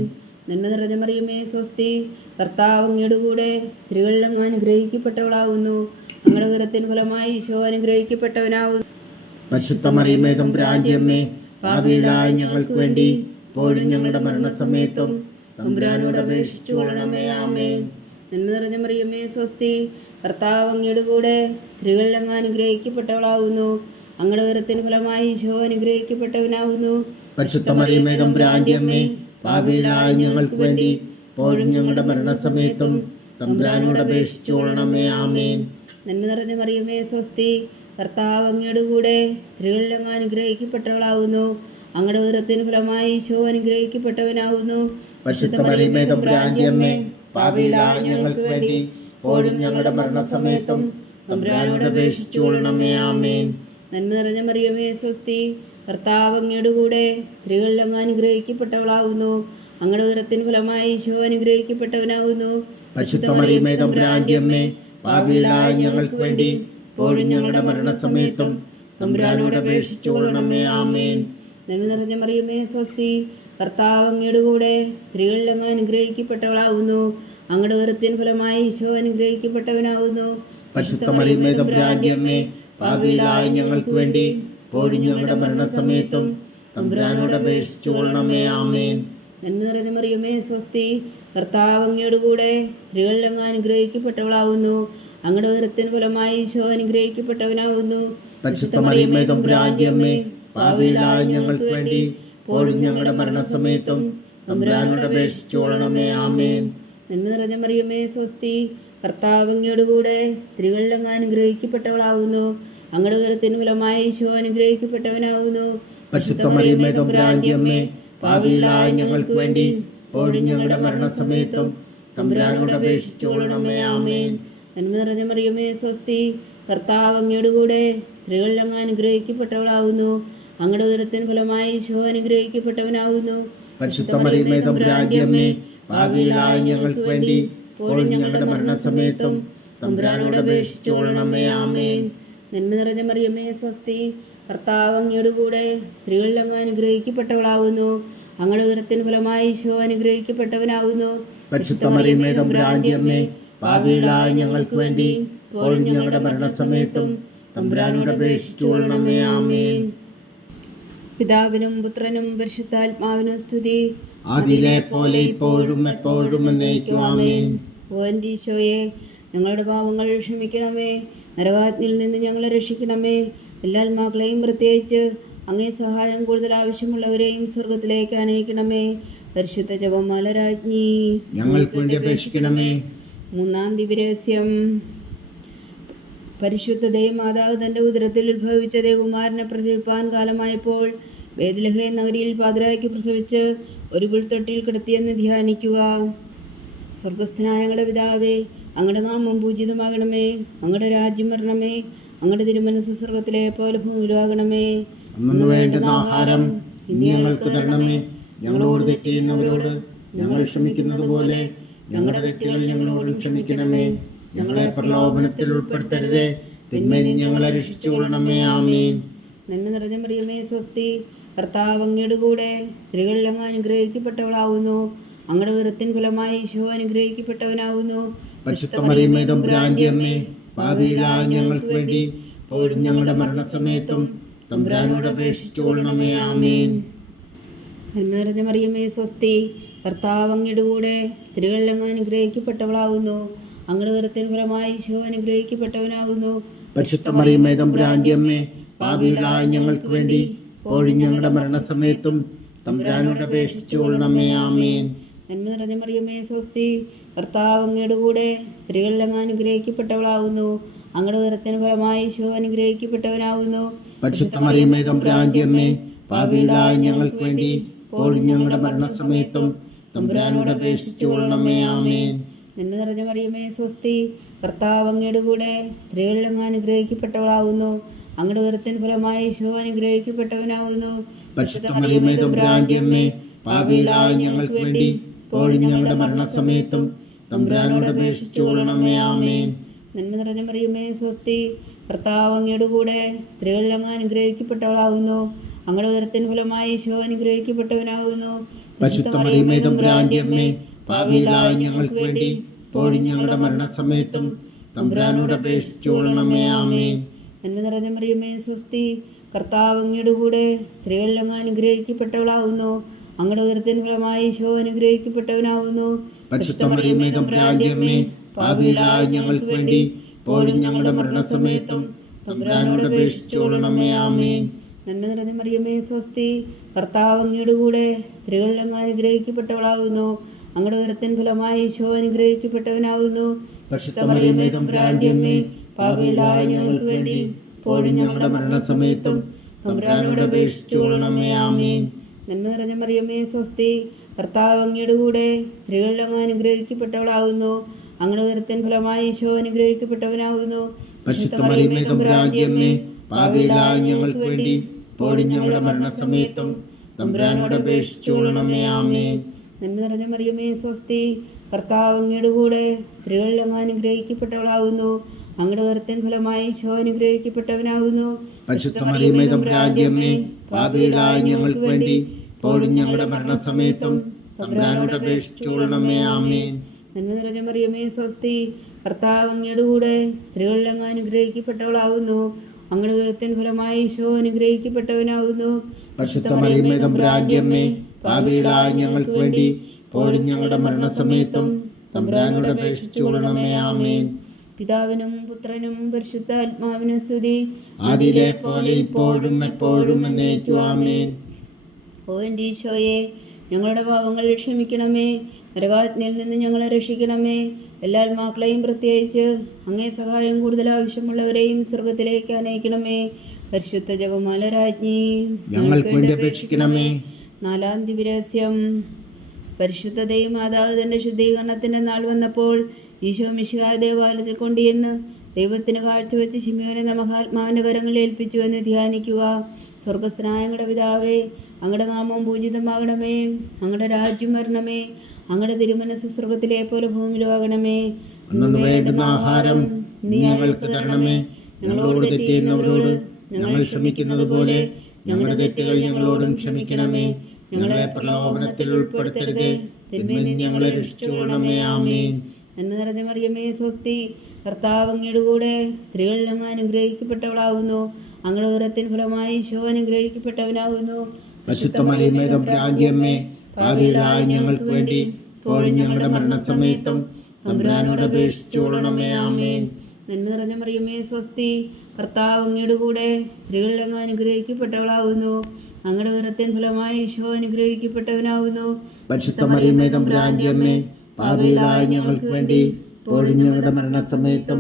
നന്മ നിറഞ്ഞ മറിയമേ സ്വസ്തി, കർത്താവ് അങ്ങയുടെ കൂടെ സ്ത്രീകളിൽ അങ്ങ് അനുഗ്രഹിക്കപ്പെട്ടവളാവുന്നു. അങ്ങയുടെ ഉദരത്തിൻ ഫലമായി ഈശോ അനുഗ്രഹിക്കപ്പെട്ടവനാകുന്നു. പരിശുദ്ധ മറിയമേ തമ്പുരാന്റെ അമ്മേ, പാപികളായ ഞങ്ങൾക്ക് വേണ്ടി ഇപ്പോഴും ഞങ്ങളുടെ മരണസമയത്തും തമ്പുരാനോട് അപേക്ഷിച്ചുകൊള്ളണമേ. ആമേൻ. നന്മ നിറഞ്ഞ മറിയമേ സ്വസ്തി, കർത്താവ് അങ്ങയുടെ കൂടെ സ്ത്രീകളിൽ അങ്ങ് അനുഗ്രഹിക്കപ്പെട്ടവളാവുന്നു. അങ്ങയുടെ ഉദരത്തിൻ ഫലമായി ഈശോ അനുഗ്രഹിക്കപ്പെട്ടവനാകുന്നു. പരിശുദ്ധ മറിയമേ തമ്പുരാന്റെ അമ്മേ, പാപികളായ ഞങ്ങൾക്ക് വേണ്ടി ഇപ്പോഴും ഞങ്ങളുടെ മരണസമയത്തും തമ്പുരാനോട് അപേക്ഷിച്ചുകൊള്ളണമേ. ആമേൻ. നന്മ നിറഞ്ഞ മറിയമേ സ്വസ്തി, കർത്താവ് അങ്ങയുടെ കൂടെ സ്ത്രീകളിൽ അങ്ങ് അനുഗ്രഹിക്കപ്പെട്ടവളാവുന്നു. അങ്ങയുടെ ഉദരത്തിൻ ഫലമായി ഈശോ അനുഗ്രഹിക്കപ്പെട്ടവനാകുന്നു. പരിശുദ്ധ മറിയമേ തമ്പുരാന്റെ അമ്മേ, പാപികളായ ഞങ്ങൾക്ക് വേണ്ടി ഇപ്പോഴും ഞങ്ങളുടെ മരണസമയത്തും തമ്പുരാനോട് അപേക്ഷിച്ചുകൊള്ളണമേ. ആമേൻ. നന്മ നിറഞ്ഞ മറിയമേ സ്വസ്തി, കർത്താവ് അങ്ങയുടെ കൂടെ സ്ത്രീകളിൽ അങ്ങ് അനുഗ്രഹിക്കപ്പെട്ടവളാവുന്നു. അങ്ങയുടെ ഉദരത്തിൻ ഫലമായി ഈശോ അനുഗ്രഹിക്കപ്പെട്ടവനാകുന്നു. പരിശുദ്ധ മറിയമേ തമ്പുരാന്റെ അമ്മേ, പാപികളായ ഞങ്ങൾക്ക് വേണ്ടി ഇപ്പോഴും ഞങ്ങളുടെ മരണസമയത്തും തമ്പുരാനോട് അപേക്ഷിച്ചുകൊള്ളണമേ. ആമേൻ. നന്മ നിറഞ്ഞ മറിയമേ സ്വസ്തി, കർത്താവ് അങ്ങയുടെ കൂടെ സ്ത്രീകളിൽ അങ്ങ് അനുഗ്രഹിക്കപ്പെട്ടവളാവുന്നു. അങ്ങയുടെ ഉദരത്തിൻ ഫലമായി ഈശോ അനുഗ്രഹിക്കപ്പെട്ടവനാകുന്നു. പരിശുദ്ധ മറിയമേ തമ്പുരാന്റെ അമ്മേ, പാപികളായ ഞങ്ങൾക്ക് വേണ്ടി ഇപ്പോഴും ഞങ്ങളുടെ മരണസമയത്തും തമ്പുരാനോട് അപേക്ഷിച്ചുകൊള്ളണമേ. ആമേൻ. നന്മ നിറഞ്ഞ മറിയമേ സ്വസ്തി, കർത്താവ് അങ്ങയുടെ കൂടെ സ്ത്രീകളിൽ അങ്ങ് അനുഗ്രഹിക്കപ്പെട്ടവളാവുന്നു. അങ്ങയുടെ ഉദരത്തിൻ ഫലമായി ഈശോ അനുഗ്രഹിക്കപ്പെട്ടവനാകുന്നു. പരിശുദ്ധ മറിയമേ തമ്പുരാന്റെ അമ്മേ, പാപികളായ ഞങ്ങൾക്ക് വേണ്ടി ഇപ്പോഴും ഞങ്ങളുടെ മരണസമയത്തും തമ്പുരാനോട് അപേക്ഷിച്ചുകൊള്ളണമേ. ആമേൻ. നന്മ നിറഞ്ഞ മറിയമേ സ്വസ്തി, കർത്താവ് അങ്ങയുടെ കൂടെ സ്ത്രീകളിൽ അങ്ങ് അനുഗ്രഹിക്കപ്പെട്ടവളാവുന്നു. അങ്ങയുടെ ഉദരത്തിൻ ഫലമായി ഈശോ അനുഗ്രഹിക്കപ്പെട്ടവനാകുന്നു. പരിശുദ്ധ മറിയമേ തമ്പുരാന്റെ അമ്മേ, പാപികളായ ഞങ്ങൾക്ക് വേണ്ടി ഇപ്പോഴും ഞങ്ങളുടെ മരണസമയത്തും തമ്പുരാനോട് അപേക്ഷിച്ചുകൊള്ളണമേ. ആമേൻ. നന്മ നിറഞ്ഞ മറിയമേ സ്വസ്തി, കർത്താവ് അങ്ങയുടെ കൂടെ സ്ത്രീകളിൽ അങ്ങ് അനുഗ്രഹിക്കപ്പെട്ടവളാകുന്നു. അങ്ങയുടെ ഉദരത്തിൻ ഫലമായി ഈശോ അനുഗ്രഹിക്കപ്പെട്ടവനാകുന്നു. പരിശുദ്ധ മറിയമേ തമ്പുരാന്റെ അമ്മേ, പാപികളായ ഞങ്ങൾക്ക് വേണ്ടി ഇപ്പോഴും ഞങ്ങളുടെ മരണസമയത്തും തമ്പുരാനോട് അപേക്ഷിച്ചുകൊള്ളണമേ. ആമേൻ. നന്മ നിറഞ്ഞ മറിയമേ സ്വസ്തി, കർത്താവ് അങ്ങയുടെ കൂടെ സ്ത്രീകളിൽ അങ്ങ് അനുഗ്രഹിക്കപ്പെട്ടവളാകുന്നു. അങ്ങയുടെ ഉദരത്തിൻ ഫലമായി ഈശോ അനുഗ്രഹിക്കപ്പെട്ടവനാകുന്നു. പരിശുദ്ധ മറിയമേ തമ്പുരാന്റെ അമ്മേ, പാപികളായ ഞങ്ങൾക്ക് വേണ്ടി ഇപ്പോഴും ഞങ്ങളുടെ മരണസമയത്തും തമ്പുരാനോട് അപേക്ഷിച്ചുകൊള്ളണമേ. ആമേൻ. പിതാവിനും പുത്രനും പരിശുദ്ധാത്മാവിനും സ്തുതി. ആദിയിലെ പോലെ ഇപ്പോഴും എപ്പോഴും എന്നേക്കും. ആമേൻ. ഓ എൻ്റെ ഈശോയെ, ഞങ്ങളുടെ പാപങ്ങൾ ക്ഷമിക്കണമേ. നരകാഗ്നിയിൽ നിന്ന് ഞങ്ങളെ രക്ഷിക്കണമേ. എല്ലാ ആത്മാക്കളെയും പ്രത്യേകിച്ച് അങ്ങേ സഹായം കൂടുതൽ ആവശ്യമുള്ളവരെയും സ്വർഗത്തിലേക്ക് അനയിക്കണമേ. പരിശുദ്ധ ജപമാല രാജ്ഞി, ഞങ്ങൾക്ക് വേണ്ടി അപേക്ഷിക്കണമേ. മൂന്നാം ദിവ്യരഹസ്യം. പരിശുദ്ധ ദൈവമാതാവ് തൻ്റെ ഉദരത്തിൽ ഉത്ഭവിച്ച ദേവകുമാരനെ പ്രസവിപ്പാൻ കാലമായപ്പോൾ ബേത്ലഹേം നഗരിയിൽ പാതിരായ്ക്ക് പ്രസവിച്ച് ഒരു പുൽത്തൊട്ടിയിൽ കിടത്തിയെന്ന് ധ്യാനിക്കുക. സ്വർഗസ്ഥനായ ഞങ്ങളുടെ പിതാവേ, അങ്ങയുടെ നാമം പൂജിതമാകണമേ. അങ്ങയുടെ രാജ്യം വരണമേ. അങ്ങയുടെ തിരുമനസ്സ് സ്വർഗത്തിലെ പോലെ ഭൂമിയിലാകണമേ. അന്നു വേണ്ടുന്ന ആഹാരം ഇനി ഞങ്ങൾക്ക് തരണമേ. ഞങ്ങളോട് തെറ്റ് ചെയ്യുന്നവരോട് ഞങ്ങൾ ക്ഷമിക്കുന്നത് പോലെ ഞങ്ങളുടെ തെറ്റുകൾ ഞങ്ങളോടും ക്ഷമിക്കണമേ. ഞങ്ങളെ പ്രലോഭനത്തിൽ ഉൾപ്പെടുത്തരുതേ, തിന്മയിൽ ഞങ്ങളെ രക്ഷിച്ചുകൊള്ളണമേ. ആമേൻ. നന്മ നിറഞ്ഞ മറിയമേ സ്വസ്തി, കർത്താവ് അങ്ങയുടെ കൂടെ സ്ത്രീകളിൽ അങ്ങ് അനുഗ്രഹിക്കപ്പെട്ടവളാകുന്നു. അങ്ങയുടെ ഉദരത്തിൻ ഫലമായി ഈശോ അനുഗ്രഹിക്കപ്പെട്ടവനാകുന്നു. പരിശുദ്ധ മറിയമേ തമ്പുരാന്റെ അമ്മേ, പാപികളായ ഞങ്ങൾക്ക് വേണ്ടി ഇപ്പോഴും ഞങ്ങളുടെ മരണസമയത്തും തമ്പുരാനോട് അപേക്ഷിച്ചുകൊള്ളണമേ. ആമേൻ. നന്മ നിറഞ്ഞ മറിയമേ സ്വസ്തി, കർത്താവ് അങ്ങയുടെ കൂടെ സ്ത്രീകളിൽ അങ്ങ് അനുഗ്രഹിക്കപ്പെട്ടവളാകുന്നു. അങ്ങയുടെ ഉദരത്തിൻ ഫലമായി ഈശോ അനുഗ്രഹിക്കപ്പെട്ടവനാകുന്നു. പരിശുദ്ധ മറിയമേ തമ്പുരാന്റെ അമ്മേ, പാപികളായ ഞങ്ങൾക്ക് വേണ്ടി ഇപ്പോഴും ഞങ്ങളുടെ മരണസമയത്തും തമ്പുരാനോട് അപേക്ഷിച്ചുകൊള്ളണമേ. ആമേൻ. നന്മ നിറഞ്ഞ മറിയമേ സ്വസ്തി, കർത്താവ് അങ്ങയുടെ കൂടെ സ്ത്രീകളിൽ അങ്ങ് അനുഗ്രഹിക്കപ്പെട്ടവളാകുന്നു. അങ്ങയുടെ ഉദരത്തിൻ ഫലമായി ഈശോ അനുഗ്രഹിക്കപ്പെട്ടവനാകുന്നു. പരിശുദ്ധ മറിയമേ തമ്പുരാന്റെ അമ്മേ, പാപികളായ ഞങ്ങൾക്ക് വേണ്ടി ഇപ്പോഴും ഞങ്ങളുടെ മരണസമയത്തും തമ്പുരാനോട് അപേക്ഷിച്ചുകൊള്ളണമേ. ആമേൻ. നന്മ നിറഞ്ഞ മറിയമേ സ്വസ്തി, കർത്താവ് അങ്ങയുടെ കൂടെ സ്ത്രീകളിൽ അങ്ങ് അനുഗ്രഹിക്കപ്പെട്ടവളാകുന്നു. അങ്ങയുടെ ഉദരത്തിൻ ഫലമായി ഈശോ അനുഗ്രഹിക്കപ്പെട്ടവനാകുന്നു. പരിശുദ്ധ മറിയമേ തമ്പുരാന്റെ അമ്മേ, പാപികളായ ഞങ്ങൾക്ക് വേണ്ടി ഇപ്പോഴും ഞങ്ങളുടെ മരണസമയത്തും തമ്പുരാനോട് അപേക്ഷിച്ചുകൊള്ളണമേ. ആമേൻ. നന്മ നിറഞ്ഞ മറിയമേ സ്വസ്തി, കർത്താവ് അങ്ങയുടെ കൂടെ സ്ത്രീകളിൽ അങ്ങ് അനുഗ്രഹിക്കപ്പെട്ടവളാകുന്നു. അങ്ങയുടെ ഉദരത്തിൻ ഫലമായി ഈശോ അനുഗ്രഹിക്കപ്പെട്ടവനാകുന്നു. പരിശുദ്ധ മറിയമേ തമ്പുരാന്റെ അമ്മേ, പാപികളായ ഞങ്ങൾക്ക് വേണ്ടി ഇപ്പോഴും ഞങ്ങളുടെ മരണസമയത്തും തമ്പുരാനോട് അപേക്ഷിച്ചുകൊള്ളണമേ. ആമേൻ. നന്മ നിറഞ്ഞ മറിയമേ സ്വസ്തി, കർത്താവ് അങ്ങയുടെ കൂടെ സ്ത്രീകളിൽ അങ്ങ് അനുഗ്രഹിക്കപ്പെട്ടവളാകുന്നു. അങ്ങയുടെ ഉദരത്തിൻ ഫലമായി ഈശോ അനുഗ്രഹിക്കപ്പെട്ടവനാകുന്നു. പരിശുദ്ധ മറിയമേ തമ്പുരാന്റെ അമ്മേ, പാപികളായ ഞങ്ങൾക്ക് വേണ്ടി ഇപ്പോഴും ഞങ്ങളുടെ മരണസമയത്തും തമ്പുരാനോട് അപേക്ഷിച്ചുകൊള്ളണമേ. ആമേൻ. നന്മ നിറഞ്ഞ മറിയമേ സ്വസ്തി, കർത്താവ് അങ്ങയുടെ കൂടെ സ്ത്രീകളിൽ അങ്ങ് അനുഗ്രഹിക്കപ്പെട്ടവളാകുന്നു. അങ്ങയുടെ ഉദരത്തിൻ ഫലമായി ഈശോ അനുഗ്രഹിക്കപ്പെട്ടവനാകുന്നു. പരിശുദ്ധ മറിയമേ തമ്പുരാന്റെ അമ്മേ, പാപികളായ ഞങ്ങൾക്ക് വേണ്ടി ഇപ്പോഴും ഞങ്ങളുടെ മരണസമയത്തും തമ്പുരാനോട് അപേക്ഷിച്ചുകൊള്ളണമേ. ആമേൻ. നന്മ നിറഞ്ഞ മറിയമേ സ്വസ്തി, കർത്താവ് അങ്ങയുടെ കൂടെ സ്ത്രീകളിൽ അങ്ങ് അനുഗ്രഹിക്കപ്പെട്ടവളാകുന്നു. അങ്ങയുടെ ഉദരത്തിൻ ഫലമായി ഈശോ അനുഗ്രഹിക്കപ്പെട്ടവനാകുന്നു. പരിശുദ്ധ മറിയമേ തമ്പുരാന്റെ അമ്മേ, പാപികളായ ഞങ്ങൾക്ക് വേണ്ടി ഇപ്പോഴും ഞങ്ങളുടെ മരണസമയത്തും തമ്പുരാനോട് അപേക്ഷിച്ചുകൊള്ളണമേ. ആമേൻ. നന്മ നിറഞ്ഞ മറിയമേ സ്വസ്തി, കർത്താവ് അങ്ങയുടെ കൂടെ സ്ത്രീകളിൽ അങ്ങ് അനുഗ്രഹിക്കപ്പെട്ടവളാകുന്നു. അങ്ങയുടെ ഉദരത്തിൻ ഫലമായി ഈശോ അനുഗ്രഹിക്കപ്പെട്ടവനാകുന്നു. പരിശുദ്ധ മറിയമേ തമ്പുരാന്റെ അമ്മേ, പാപികളായ ഞങ്ങൾക്ക് വേണ്ടി ഇപ്പോഴും ഞങ്ങളുടെ മരണസമയത്തും തമ്പുരാനോട് അപേക്ഷിച്ചുകൊള്ളണമേ. ആമേൻ. നന്മ നിറഞ്ഞ മറിയമേ സ്വസ്തി, കർത്താവ് അങ്ങയുടെ കൂടെ സ്ത്രീകളിൽ അങ്ങ് അനുഗ്രഹിക്കപ്പെട്ടവളാകുന്നു. അങ്ങയുടെ ഉദരത്തിൻ ഫലമായി ഈശോ അനുഗ്രഹിക്കപ്പെട്ടവനാകുന്നു. പരിശുദ്ധ മറിയമേ തമ്പുരാന്റെ അമ്മേ, പാപികളായ ഞങ്ങൾക്ക് വേണ്ടി ഇപ്പോഴും ഞങ്ങളുടെ മരണസമയത്തും തമ്പുരാനോട് അപേക്ഷിച്ചുകൊള്ളണമേ. ആമേൻ. പിതാവിനും പുത്രനും പരിശുദ്ധാത്മാവിനും സ്തുതി. ആദിയിലെ പോലെ ഇപ്പോഴും എപ്പോഴും എന്നേക്കും. ആമേൻ. ഓ എൻ്റെ ഈശോയെ, ഞങ്ങളുടെ പാപങ്ങൾ ക്ഷമിക്കണമേ. നരകാഗ്നിയിൽ നിന്ന് ഞങ്ങളെ രക്ഷിക്കണമേ. എല്ലാ ആത്മാക്കളെയും പ്രത്യേകിച്ച് അങ്ങേ സഹായം കൂടുതൽ ആവശ്യമുള്ളവരെയും സ്വർഗത്തിലേക്ക് അനയിക്കണമേ. പരിശുദ്ധ ജപമാല രാജ്ഞി ഞങ്ങൾക്ക് വേണ്ടി അപേക്ഷിക്കണമേ. 4-ാം ദിവ്യരഹസ്യം. പരിശുദ്ധ ദൈവമാതാവ് തന്റെ ശുദ്ധീകരണത്തിന്റെ നാൾ വന്നപ്പോൾ ഈശോ മിശിഹായ ദേവാലയത്തിൽ കൊണ്ടുചെന്ന് ദൈവത്തിന് കാഴ്ചവെച്ച് ശിമയോനെ മഹാത്മാവിന്റെ കരങ്ങളിൽ ഏൽപ്പിച്ചു എന്ന് ധ്യാനിക്കുക. സ്വർഗസ്ഥനായ ഞങ്ങളുടെ പിതാവേ, അങ്ങയുടെ നാമം പൂജിതമാകണമേ. അങ്ങയുടെ രാജ്യം വരണമേ. അങ്ങയുടെ തിരുമനസ്സ് സ്വർഗത്തിലെ പോലെ ഭൂമിയിലുമാകണമേ. അന്നു വേണ്ടുന്ന ആഹാരം നീ ഞങ്ങൾക്ക് തരണമേ. ഞങ്ങളോട് തെറ്റ് ചെയ്യുന്നവരോട് ഞങ്ങൾ ക്ഷമിക്കുന്നത് പോലെ ഞങ്ങളുടെ തെറ്റുകൾ ഞങ്ങളോടും ക്ഷമിക്കണമേ. ഞങ്ങളെ പ്രലോഭനത്തിൽ ഉൾപ്പെടുത്തരുതേ, തിന്മയിൽ നിന്ന് ഞങ്ങളെ രക്ഷിച്ചുകൊള്ളണമേ. ആമേൻ. നന്മ നിറഞ്ഞ മറിയമേ, സ്വസ്തി. കർത്താവ് അങ്ങയുടെ കൂടെ സ്ത്രീകളിൽ അങ്ങ് അനുഗ്രഹിക്കപ്പെട്ടവളാകുന്നു. അങ്ങയുടെ ഉദരത്തിൻ ഫലമായി ഈശോ അനുഗ്രഹിക്കപ്പെട്ടവനാകുന്നു. പരിശുദ്ധ മറിയമേ തമ്പുരാന്റെ അമ്മേ, പാപികളായ ഞങ്ങൾക്ക് വേണ്ടി ഇപ്പോഴും ഞങ്ങളുടെ മരണസമയത്തും തമ്പുരാനോട് അപേക്ഷിച്ചുകൊള്ളണമേ. ആമേൻ. നന്മ നിറഞ്ഞ മറിയമേ, സ്വസ്തി. കർത്താവ് അങ്ങയുടെ കൂടെ സ്ത്രീകളിൽ അങ്ങ് അനുഗ്രഹിക്കപ്പെട്ടവളാകുന്നു. അങ്ങയുടെ ഉദരത്തിൻ ഫലമായി ഈശോ അനുഗ്രഹിക്കപ്പെട്ടവനാകുന്നു. പരിശുദ്ധ മറിയമേ തമ്പുരാന്റെ അമ്മേ, പാപികളായ ഞങ്ങൾക്ക് വേണ്ടി ഇപ്പോഴും ഞങ്ങളുടെ മരണസമയത്തും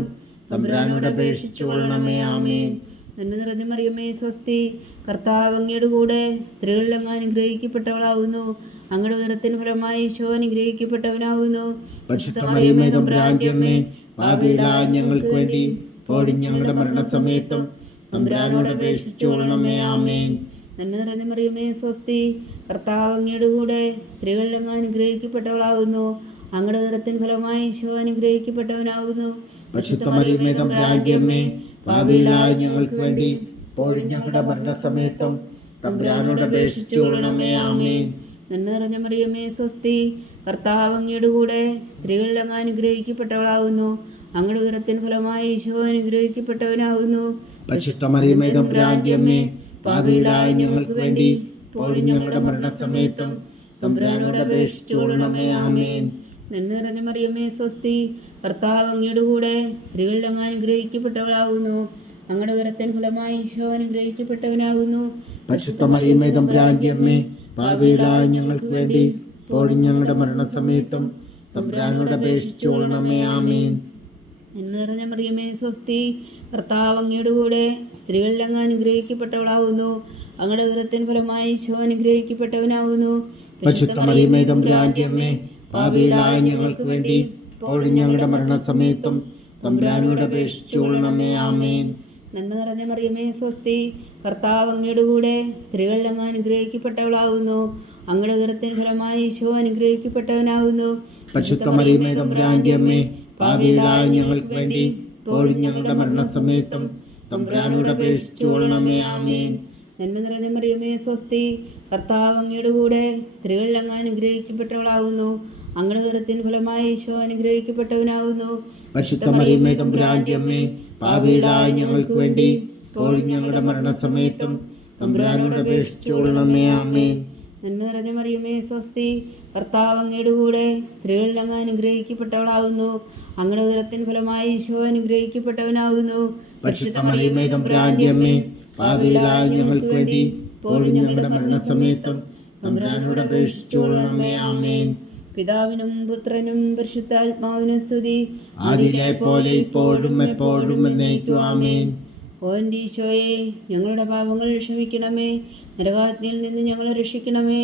തമ്പുരാനോട് അപേക്ഷിച്ചുകൊള്ളണമേ. ആമേൻ. നന്മ നിറഞ്ഞ മറിയമേ, സ്വസ്തി. കർത്താവ് അങ്ങയുടെ കൂടെ സ്ത്രീകളിൽ അങ്ങ് അനുഗ്രഹിക്കപ്പെട്ടവളാകുന്നു. അങ്ങയുടെ ഉദരത്തിൻ ഫലമായി ഈശോ അനുഗ്രഹിക്കപ്പെട്ടവനാകുന്നു. പരിശുദ്ധ മറിയമേ തമ്പുരാന്റെ അമ്മേ, പാപികളായ ഞങ്ങൾക്ക് വേണ്ടി ഇപ്പോഴും ഞങ്ങളുടെ മരണസമയത്തും തമ്പുരാനോട് അപേക്ഷിച്ചുകൊള്ളണമേ. ആമേൻ. നന്മ നിറഞ്ഞ മറിയമേ, സ്വസ്തി. കർത്താവ് അങ്ങയുടെ കൂടെ സ്ത്രീകളിൽ അങ്ങ് അനുഗ്രഹിക്കപ്പെട്ടവളാകുന്നു. അങ്ങയുടെ ഉദരത്തിൻ ഫലമായി ഈശോ അനുഗ്രഹിക്കപ്പെട്ടവനാകുന്നു. പരിശുദ്ധ മറിയമേ തമ്പുരാന്റെ അമ്മേ, പാപികളായ ഞങ്ങൾക്ക് വേണ്ടി ഇപ്പോഴും ഞങ്ങളുടെ മരണസമയത്തും തമ്പുരാനോട് അപേക്ഷിച്ചുകൊള്ളണമേ. ആമേൻ. നന്മ നിറഞ്ഞ മറിയമേ, സ്വസ്തി. കർത്താവ് അങ്ങയുടെ കൂടെ സ്ത്രീകളിൽ അങ്ങ് അനുഗ്രഹിക്കപ്പെട്ടവളാകുന്നു. അങ്ങയുടെ ഉദരത്തിൻ ഫലമായി ഈശോ അനുഗ്രഹിക്കപ്പെട്ടവനാകുന്നു. പരിശുദ്ധ മറിയമേ തമ്പുരാന്റെ അമ്മേ, പാപികളായ ഞങ്ങൾക്ക് വേണ്ടി ഇപ്പോഴും ഞങ്ങളുടെ മരണസമയത്തും തമ്പുരാനോട് അപേക്ഷിച്ചുകൊള്ളണമേ. ആമേൻ. നന്മ നിറഞ്ഞ മറിയമേ, സ്വസ്തി. കർത്താവ് അങ്ങയുടെ കൂടെ സ്ത്രീകളിൽ അങ്ങ് അനുഗ്രഹിക്കപ്പെട്ടവളാകുന്നു. അങ്ങയുടെ ഉദരത്തിൻ ഫലമായി ഈശോ അനുഗ്രഹിക്കപ്പെട്ടവനാകുന്നു. പരിശുദ്ധ മറിയമേ തമ്പുരാന്റെ അമ്മേ, പാപികളായ ഞങ്ങൾക്ക് വേണ്ടി ഇപ്പോഴും ഞങ്ങളുടെ മരണസമയത്തും തമ്പുരാനോട് അപേക്ഷിച്ചുകൊള്ളണമേ. ആമേൻ. നന്മ നിറഞ്ഞ മറിയമേ, സ്വസ്തി. കർത്താവ് അങ്ങയുടെ കൂടെ സ്ത്രീകളിൽ അങ്ങ് അനുഗ്രഹിക്കപ്പെട്ടവളാകുന്നു. അങ്ങയുടെ ഉദരത്തിൻ ഫലമായി ഈശോ അനുഗ്രഹിക്കപ്പെട്ടവനാകുന്നു. പരിശുദ്ധ മറിയമേ തമ്പുരാന്റെ അമ്മേ, പാപികളായ ഞങ്ങൾക്ക് വേണ്ടി ഇപ്പോഴും ഞങ്ങളുടെ മരണസമയത്തും തമ്പുരാനോട് അപേക്ഷിച്ചുകൊള്ളണമേ. ആമേൻ. നന്മ നിറഞ്ഞ മറിയമേ, സ്വസ്തി. കർത്താവ് അങ്ങയുടെ കൂടെ സ്ത്രീകളിൽ അങ്ങ് അനുഗ്രഹിക്കപ്പെട്ടവളാകുന്നു. അങ്ങയുടെ ഉദരത്തിൻ ഫലമായി ഈശോ അനുഗ്രഹിക്കപ്പെട്ടവനാകുന്നു. പരിശുദ്ധ മറിയമേ തമ്പുരാന്റെ അമ്മേ, പാപികളായ ഞങ്ങൾക്ക് വേണ്ടി ഇപ്പോഴും ഞങ്ങളുടെ മരണസമയത്തും തമ്പുരാനോട് അപേക്ഷിച്ചുകൊള്ളണമേ. ആമേൻ. നന്മ നിറഞ്ഞ മറിയമേ, സ്വസ്തി. കർത്താവ് അങ്ങയുടെ കൂടെ സ്ത്രീകളിൽ അങ്ങ് അനുഗ്രഹിക്കപ്പെട്ടവളാകുന്നു. അങ്ങയുടെ ഉദരത്തിൻ ഫലമായി ഈശോ അനുഗ്രഹിക്കപ്പെട്ടവനാകുന്നു. പരിശുദ്ധ മറിയമേ തമ്പുരാന്റെ അമ്മേ, പാപികളായ ഞങ്ങൾക്ക് വേണ്ടി ഇപ്പോഴും ഞങ്ങളുടെ മരണസമയത്തും തമ്പുരാനോട് അപേക്ഷിച്ചുകൊള്ളണമേ. ആമേൻ. നന്മ നിറഞ്ഞ മറിയമേ, സ്വസ്തി. കർത്താവ് അങ്ങയുടെ കൂടെ സ്ത്രീകളിൽ അങ്ങ് അനുഗ്രഹിക്കപ്പെട്ടവളാകുന്നു. അങ്ങയുടെ ഉദരത്തിൻ ഫലമായി ഈശോ അനുഗ്രഹിക്കപ്പെട്ടവനാകുന്നു. പരിശുദ്ധ മറിയമേ തമ്പുരാന്റെ അമ്മേ, പാപികളായ ഞങ്ങൾക്ക് വേണ്ടി ഇപ്പോഴും ഞങ്ങളുടെ മരണസമയത്തും തമ്പുരാനോട് അപേക്ഷിച്ചുകൊള്ളണമേ. ആമേൻ. പിതാവിനും പുത്രനും പരിശുദ്ധാത്മാവിനും സ്തുതി. ആദിയിലെ പോലെ ഇപ്പോഴും എപ്പോഴും എന്നേക്കും. ആമേൻ. ഓ എൻ്റെ ഈശോയെ, ഞങ്ങളുടെ പാപങ്ങൾ ക്ഷമിക്കണമേ. നരകാഗ്നിയിൽ നിന്ന് ഞങ്ങളെ രക്ഷിക്കണമേ.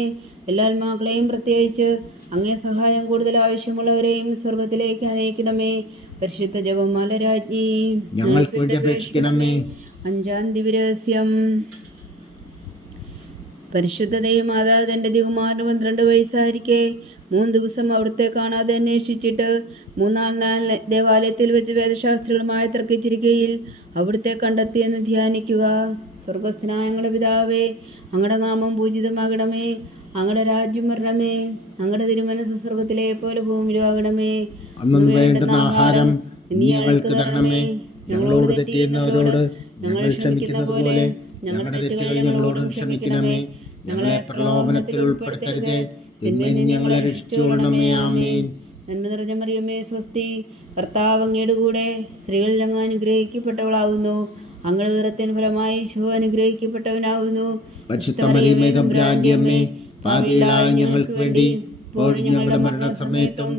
എല്ലാ ആത്മാക്കളെയും പ്രത്യേകിച്ച് അങ്ങേ സഹായം കൂടുതൽ ആവശ്യമുള്ളവരെയും സ്വർഗത്തിലേക്ക് അനയിക്കണമേ. പരിശുദ്ധ ജപമാല രാജ്ഞി ഞങ്ങൾക്ക് വേണ്ടി അപേക്ഷിക്കണമേ. 5-ാം ദിവ്യരഹസ്യം. പരിശുദ്ധ ദൈവമാതാവ് തൻ്റെ ദികുമാരന് 12 വയസ്സായിരിക്കെ 3 ദിവസം അവിടുത്തെ കാണാതെ അന്വേഷിച്ചിട്ട് 3-ാം നാൾ ദേവാലയത്തിൽ വെച്ച് വേദശാസ്ത്രികളുമായി തർക്കിച്ചിരിക്കയിൽ അവിടുത്തെ കണ്ടെത്തിയെന്ന് ധ്യാനിക്കുക. സ്വർഗസ്ഥനായ ഞങ്ങളുടെ പിതാവേ, അങ്ങയുടെ നാമം പൂജിതമാകണമേ. അങ്ങയുടെ രാജ്യം വരണമേ. അങ്ങയുടെ തിരുമനസ്സ് സ്വർഗത്തിലെ പോലെ ഭൂമിയിലുമാകണമേ. അന്നു വേണ്ടുന്ന ആഹാരം നീ ഞങ്ങൾക്ക് തരണമേ. ഞങ്ങളോട് തെറ്റ് ചെയ്യുന്നവരോട് ഞങ്ങൾ ക്ഷമിക്കുന്ന പോലെ ഞങ്ങളുടെ തെറ്റുകൾ ഞങ്ങളോടും ക്ഷമിക്കണമേ. ഞങ്ങളെ പ്രലോഭനത്തിൽ ഉൾപ്പെടുത്തരുതേ, തിന്മയിൽ നിന്ന് ഞങ്ങളെ രക്ഷിച്ചുകൊള്ളണമേ. ആമേൻ. നന്മ നിറഞ്ഞ മറിയമേ, സ്വസ്തി. കർത്താവ് അങ്ങയുടെ കൂടെ സ്ത്രീകളിൽ അങ്ങ് അനുഗ്രഹിക്കപ്പെട്ടവളാകുന്നു. അങ്ങയുടെ ഉദരത്തിൻ ഫലമായി ഈശോ അനുഗ്രഹിക്കപ്പെട്ടവനാകുന്നു. പരിശുദ്ധ മറിയമേ തമ്പുരാന്റെ അമ്മേ, പാപികളായ ഞങ്ങൾക്ക് വേണ്ടി ഇപ്പോഴും ഞങ്ങളുടെ മരണസമയത്തും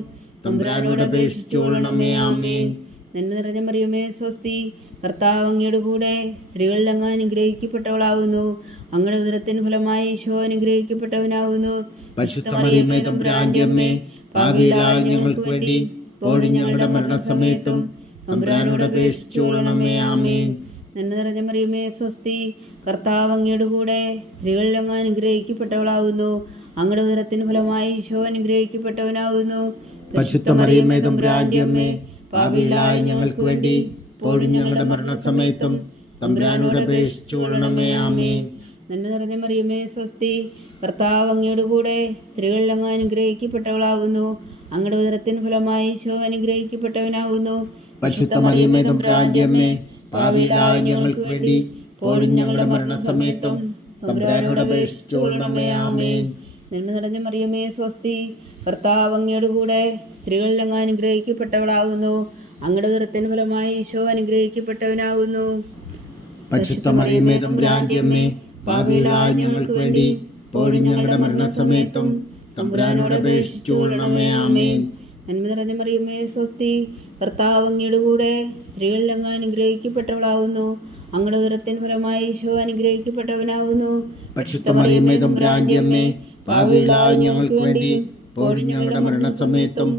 തമ്പുരാനോട് അപേക്ഷിച്ചുകൊള്ളണമേ. ആമേൻ. നന്മ നിറഞ്ഞ മറിയമേ സ്വസ്തി, കർത്താവ് അങ്ങയുടെ കൂടെ സ്ത്രീകളിൽ അങ്ങ് അനുഗ്രഹിക്കപ്പെട്ടവളാവുന്നു. അങ്ങയുടെ ഉദരത്തിന് ഫലമായി ഈശോ അനുഗ്രഹിക്കപ്പെട്ടവനാവുന്നു. പരിശുദ്ധ മറിയമേ തമ്പുരാന്റെ അമ്മേ, പാപികളായ ഞങ്ങൾക്ക് വേണ്ടി ഇപ്പോഴും ഞങ്ങളുടെ മരണസമയത്തും തമ്പുരാനോട് അപേക്ഷിച്ചുകൊള്ളണമേ. ആമേൻ. നന്മ നിറഞ്ഞ മറിയമേ സ്വസ്തി, കർത്താവ് അങ്ങയുടെ കൂടെ സ്ത്രീകളിൽ അങ്ങ് അനുഗ്രഹിക്കപ്പെട്ടവളാവുന്നു. അങ്ങയുടെ ഉദരത്തിന് ഫലമായി ഈശോ അനുഗ്രഹിക്കപ്പെട്ടവനാവുന്നു. പരിശുദ്ധ മറിയമേ തമ്പുരാന്റെ അമ്മേ, പാപികളായ ഞങ്ങൾക്ക് വേണ്ടി ഇപ്പോഴും ഞങ്ങളുടെ മരണസമയത്തും തമ്പുരാനോട് അപേക്ഷിച്ചുകൊള്ളണമേ. ആമേൻ. നന്മ നിറഞ്ഞ മറിയമേ സ്വസ്തി, കർത്താവ് അങ്ങയുടെ കൂടെ സ്ത്രീകളിൽ അങ്ങ് അനുഗ്രഹിക്കപ്പെട്ടവളാവുന്നു. അങ്ങയുടെ ഉദരത്തിന് ഫലമായി ഈശോ അനുഗ്രഹിക്കപ്പെട്ടവനാവുന്നു. പരിശുദ്ധ മറിയമേ തമ്പുരാന്റെ അമ്മേ, പാപികളായ ഞങ്ങൾക്ക് വേണ്ടി ഇപ്പോഴും ഞങ്ങളുടെ മരണസമയത്തും തമ്പുരാനോട് അപേക്ഷിച്ചുകൊള്ളണമേ. ആമേൻ. നന്മ നിറഞ്ഞ മറിയമേ സ്വസ്തി, കർത്താവ് അങ്ങയുടെ കൂടെ സ്ത്രീകളിൽ അങ്ങ് അനുഗ്രഹിക്കപ്പെട്ടവളാവുന്നു. അങ്ങയുടെ ഉദരത്തിന് ഫലമായി ഈശോ അനുഗ്രഹിക്കപ്പെട്ടവനാവുന്നു. പരിശുദ്ധ മറിയമേ തമ്പുരാന്റെ അമ്മേ, പാപികളായ ഞങ്ങൾക്ക് വേണ്ടി ഇപ്പോഴും ഞങ്ങളുടെ മരണസമയത്തും തമ്പുരാനോട് അപേക്ഷിച്ചുകൊള്ളണമേ. ആമേൻ. നന്മ നിറഞ്ഞ മറിയമേ സ്വസ്തി, കർത്താവ് അങ്ങയുടെ കൂടെ സ്ത്രീകളിൽ അങ്ങ് അനുഗ്രഹിക്കപ്പെട്ടവളാവുന്നു. അങ്ങയുടെ ഉദരത്തിന് ഫലമായി ഈശോ അനുഗ്രഹിക്കപ്പെട്ടവനാവുന്നു. പരിശുദ്ധ മറിയമേ തമ്പുരാന്റെ അമ്മേ, പാപികളായ ഞങ്ങൾക്ക് വേണ്ടി ഇപ്പോഴും ഞങ്ങളുടെ മരണസമയത്തും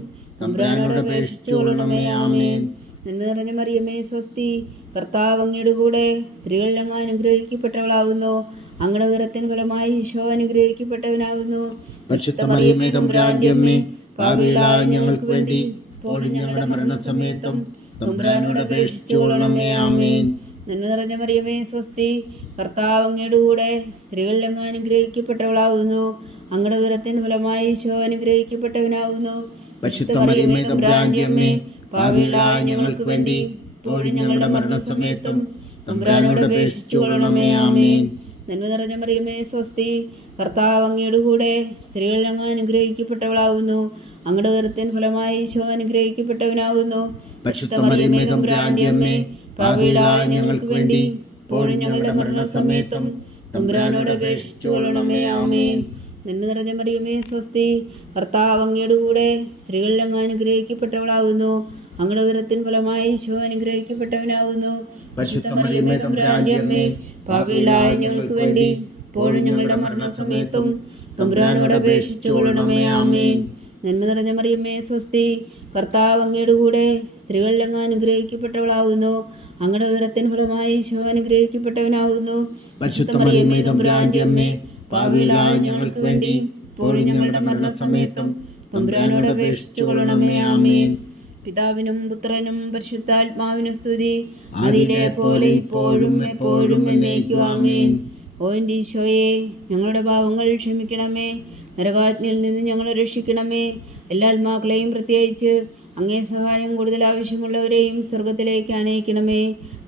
തമ്പുരാനോട് അപേക്ഷിച്ചുകൊള്ളണമേ. ആമേൻ. നന്മ നിറഞ്ഞ മറിയമേ സ്വസ്തി, കർത്താവ് അങ്ങയുടെ കൂടെ സ്ത്രീകളിൽ അങ്ങ് അനുഗ്രഹിക്കപ്പെട്ടവളാവുന്നു. അങ്ങയുടെ ഉദരത്തിന് ഫലമായി ഈശോ അനുഗ്രഹിക്കപ്പെട്ടവനാവുന്നു. പരിശുദ്ധ മറിയമേ തമ്പുരാന്റെ അമ്മേ, പാപികളായ ഞങ്ങൾക്ക് വേണ്ടി ഇപ്പോഴും ഞങ്ങളുടെ മരണസമയത്തും തമ്പുരാനോട് അപേക്ഷിച്ചുകൊള്ളണമേ. ആമേൻ. നന്മ നിറഞ്ഞ മറിയമേ സ്വസ്തി, കർത്താവ് അങ്ങയുടെ കൂടെ സ്ത്രീകളിൽ അങ്ങ് അനുഗ്രഹിക്കപ്പെട്ടവളാവുന്നു. അങ്ങയുടെ ഉദരത്തിന് ഫലമായി ഈശോ അനുഗ്രഹിക്കപ്പെട്ടവനാവുന്നു. പരിശുദ്ധ മറിയമേ തമ്പുരാന്റെ അമ്മേ, പാപികളായ ഞങ്ങൾക്ക് വേണ്ടി ഇപ്പോഴും ഞങ്ങളുടെ മരണസമയത്തും തമ്പുരാനോട് അപേക്ഷിച്ചുകൊള്ളണമേ. ആമേൻ. നന്മ നിറഞ്ഞ മറിയമേ സ്വസ്തി, കർത്താവ് അങ്ങയുടെ കൂടെ സ്ത്രീകളിൽ അങ്ങ് അനുഗ്രഹിക്കപ്പെട്ടവളാവുന്നു. അങ്ങയുടെ ഉദരത്തിന് ഫലമായി ഈശോ അനുഗ്രഹിക്കപ്പെട്ടവനാവുന്നു. പരിശുദ്ധ മറിയമേ തമ്പുരാന്റെ അമ്മേ, പാപികളായ ഞങ്ങൾക്ക് വേണ്ടി ഇപ്പോഴും ഞങ്ങളുടെ മരണസമയത്തും തമ്പുരാനോട് അപേക്ഷിച്ചുകൊള്ളണമേ. ആമേൻ. നന്മ നിറഞ്ഞ മറിയമേ സ്വസ്തി, കർത്താവ് അങ്ങയുടെ കൂടെ സ്ത്രീകളിൽ അങ്ങ് അനുഗ്രഹിക്കപ്പെട്ടവളാവുന്നു. അങ്ങയുടെ ഉദരത്തിന് ഫലമായി ഈശോ അനുഗ്രഹിക്കപ്പെട്ടവനാവുന്നു. പരിശുദ്ധ മറിയമേ തമ്പുരാന്റെ അമ്മേ, പാപികളായ ഞങ്ങൾക്ക് വേണ്ടി ഇപ്പോഴും ഞങ്ങളുടെ മരണസമയത്തും തമ്പുരാനോട് അപേക്ഷിച്ചുകൊള്ളണമേ. ആമേൻ. നന്മ നിറഞ്ഞ മറിയമേ സ്വസ്തി, കർത്താവ് അങ്ങയുടെ കൂടെ സ്ത്രീകളിൽ അങ്ങ് അനുഗ്രഹിക്കപ്പെട്ടവളാവുന്നു. അങ്ങയുടെ ഉദരത്തിന് ഫലമായി ഈശോ അനുഗ്രഹിക്കപ്പെട്ടവനാവുന്നു. പരിശുദ്ധ മറിയമേ തമ്പുരാന്റെ അമ്മേ, പാപികളായ ഞങ്ങൾക്ക് വേണ്ടി ഇപ്പോഴും ഞങ്ങളുടെ മരണസമയത്തും തമ്പുരാനോട് അപേക്ഷിച്ചുകൊള്ളണമേ. ആമേൻ. പിതാവിനും പുത്രനും പരിശുദ്ധാത്മാവിനും സ്തുതി, അതിലെ പോലെ ഇപ്പോഴും എപ്പോഴും എന്നേക്കും. ആമേൻ. ഓ എൻ്റെ ഈശോയെ, ഞങ്ങളുടെ പാവങ്ങൾ ക്ഷമിക്കണമേ. നരകാജ്ഞയിൽ നിന്ന് ഞങ്ങളെ രക്ഷിക്കണമേ. എല്ലാ ആത്മാക്കളെയും പ്രത്യേകിച്ച് അങ്ങേ സഹായം കൂടുതൽ ആവശ്യമുള്ളവരെയും സ്വർഗത്തിലേക്ക് അനയിക്കണമേ.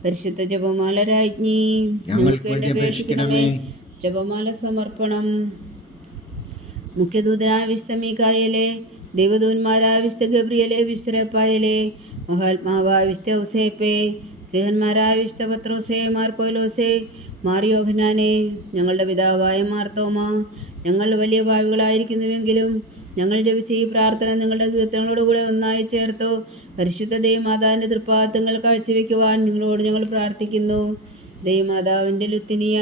പരിശുദ്ധ ജപമാല രാജ്ഞി, ഞങ്ങൾക്ക് വേണ്ടി അപേക്ഷിക്കണമേ. ജപമാല സമർപ്പണം. മുഖ്യദൂതനായ വിശുദ്ധ മീഖായേലേ, ദൈവദൂതന്മാരായ വിശുദ്ധ ഗബ്രിയേലേ, വിശുദ്ധ റഫായേലേ, മഹാത്മാവായ വിശുദ്ധ ഔസേപ്പേ, ശ്രീഹന്മാരായ വിശുദ്ധ പത്രോസേ, മാർ പൗലോസേ, മാർ യോഹന്നാനേ, ഞങ്ങളുടെ പിതാവായ മാർത്തോമ, ഞങ്ങൾ വലിയ പാപികളായിരിക്കുന്നുവെങ്കിലും ഞങ്ങൾ ജപിച്ച ഈ പ്രാർത്ഥന നിങ്ങളുടെ കീർത്തനങ്ങളോടുകൂടെ ഒന്നായി ചേർത്തു പരിശുദ്ധ ദൈവമാതാവിൻ്റെ തൃപ്പാദങ്ങൾ കാഴ്ചവെക്കുവാൻ നിങ്ങളോട് ഞങ്ങൾ പ്രാർത്ഥിക്കുന്നു. ദൈവമാതാവിൻ്റെ ലുത്തിനിയ,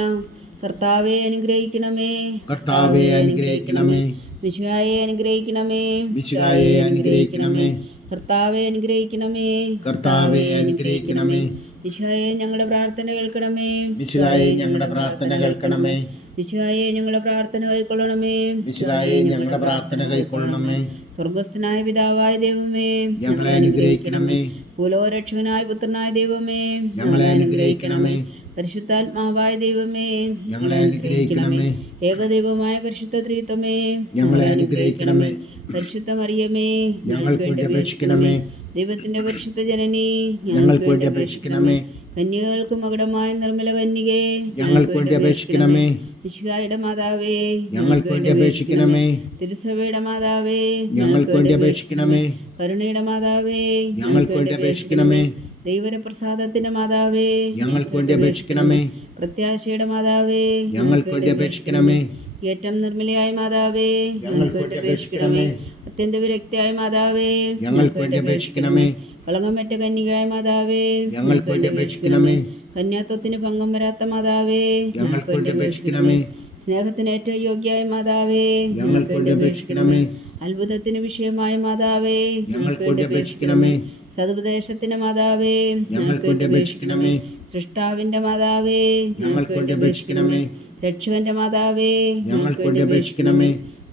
കർത്താവെ അനുഗ്രഹിക്കണമേ. കർത്താവെ അനുഗ്രഹിക്കണമേ. മിശിഹായെ അനുഗ്രഹിക്കണമേ. മിശിഹായെ അനുഗ്രഹിക്കണമേ. കർത്താവെ അനുഗ്രഹിക്കണമേ. കർത്താവെ അനുഗ്രഹിക്കണമേ. മിശിഹായെ ഞങ്ങളുടെ പ്രാർത്ഥന കേൾക്കണമേ. മിശിഹായെ ഞങ്ങളുടെ പ്രാർത്ഥന കേൾക്കണമേ. മിശിഹായെ ഞങ്ങളുടെ പ്രാർത്ഥന കൈക്കൊള്ളണമേ. മിശിഹായെ ഞങ്ങളുടെ പ്രാർത്ഥന കൈക്കൊള്ളണമേ. സ്വർഗസ്ഥനായ പിതാവായ ദൈവമേ, ഞങ്ങളെ അനുഗ്രഹിക്കണമേ. ഭൂലോകരക്ഷകനായ പുത്രനായ ദൈവമേ, ഞങ്ങളെ അനുഗ്രഹിക്കണമേ. പരിശുദ്ധാത്മാവായ ദൈവമേ, ഞങ്ങളെ അനുഗ്രഹിക്കണമേ. ഏകദൈവമായ പരിശുദ്ധ ത്രിത്വമേ, ഞങ്ങളെ അനുഗ്രഹിക്കണമേ. പരിശുദ്ധ മറിയമേ, ഞങ്ങൾക്ക് വേണ്ടി അപേക്ഷിക്കണമേ. ദൈവത്തിന്റെ പരിശുദ്ധ ജനനി, ഞങ്ങൾക്ക് വേണ്ടി അപേക്ഷിക്കണമേ. കന്യകൾക്ക് മകുടമായ നിർമ്മല കന്യകേ, ഞങ്ങൾക്ക് വേണ്ടി അപേക്ഷിക്കണമേ. മിശിഹായുടെ മാതാവേ, ഞങ്ങൾക്ക് വേണ്ടി അപേക്ഷിക്കണമേ. തിരുസഭയുടെ മാതാവേ, ഞങ്ങൾക്ക് വേണ്ടി അപേക്ഷിക്കണമേ. കരുണയുടെ മാതാവേ, ഞങ്ങൾക്ക് വേണ്ടി അപേക്ഷിക്കണമേ. ദൈവപ്രസാദത്തിന്റെ മാതാവേ, ഞങ്ങൾക്ക് വേണ്ടി അപേക്ഷിക്കണമേ. പ്രത്യാശയുടെ മാതാവേ, ഞങ്ങൾക്ക് വേണ്ടി അപേക്ഷിക്കണമേ. ഏറ്റവും നിർമ്മലയായ മാതാവേ, ഞങ്ങൾക്ക് വേണ്ടി അപേക്ഷിക്കണമേ. അത്യന്ത വിരക്തിയായ മാതാവേ, ഞങ്ങൾക്ക് വേണ്ടി അപേക്ഷിക്കണമേ. കളങ്കമറ്റ കന്യകയായ മാതാവേ, ഞങ്ങൾക്ക് വേണ്ടി അപേക്ഷിക്കണമേ. കന്യാത്വത്തിന് ഭംഗം വരാത്ത മാതാവേ, ഞങ്ങൾക്ക് വേണ്ടി അപേക്ഷിക്കണമേ. സ്നേഹത്തിന് ഏറ്റവും യോഗ്യയായ മാതാവേ, ഞങ്ങൾക്ക് വേണ്ടി അപേക്ഷിക്കണമേ. അത്ഭുതത്തിന് വിഷയമായ മാതാവേ, ഞങ്ങൾക്ക് വേണ്ടി അപേക്ഷിക്കണമേ. സതുപദേശത്തിന്റെ മാതാവേ, ഞങ്ങൾക്ക് വേണ്ടി അപേക്ഷിക്കണമേ. സൃഷ്ടാവിന്റെ മാതാവേ, ഞങ്ങൾക്ക് വേണ്ടി അപേക്ഷിക്കണമേ. രക്ഷകന്റെ മാതാവേ, ഞങ്ങൾക്ക് വേണ്ടി അപേക്ഷിക്കണമേ.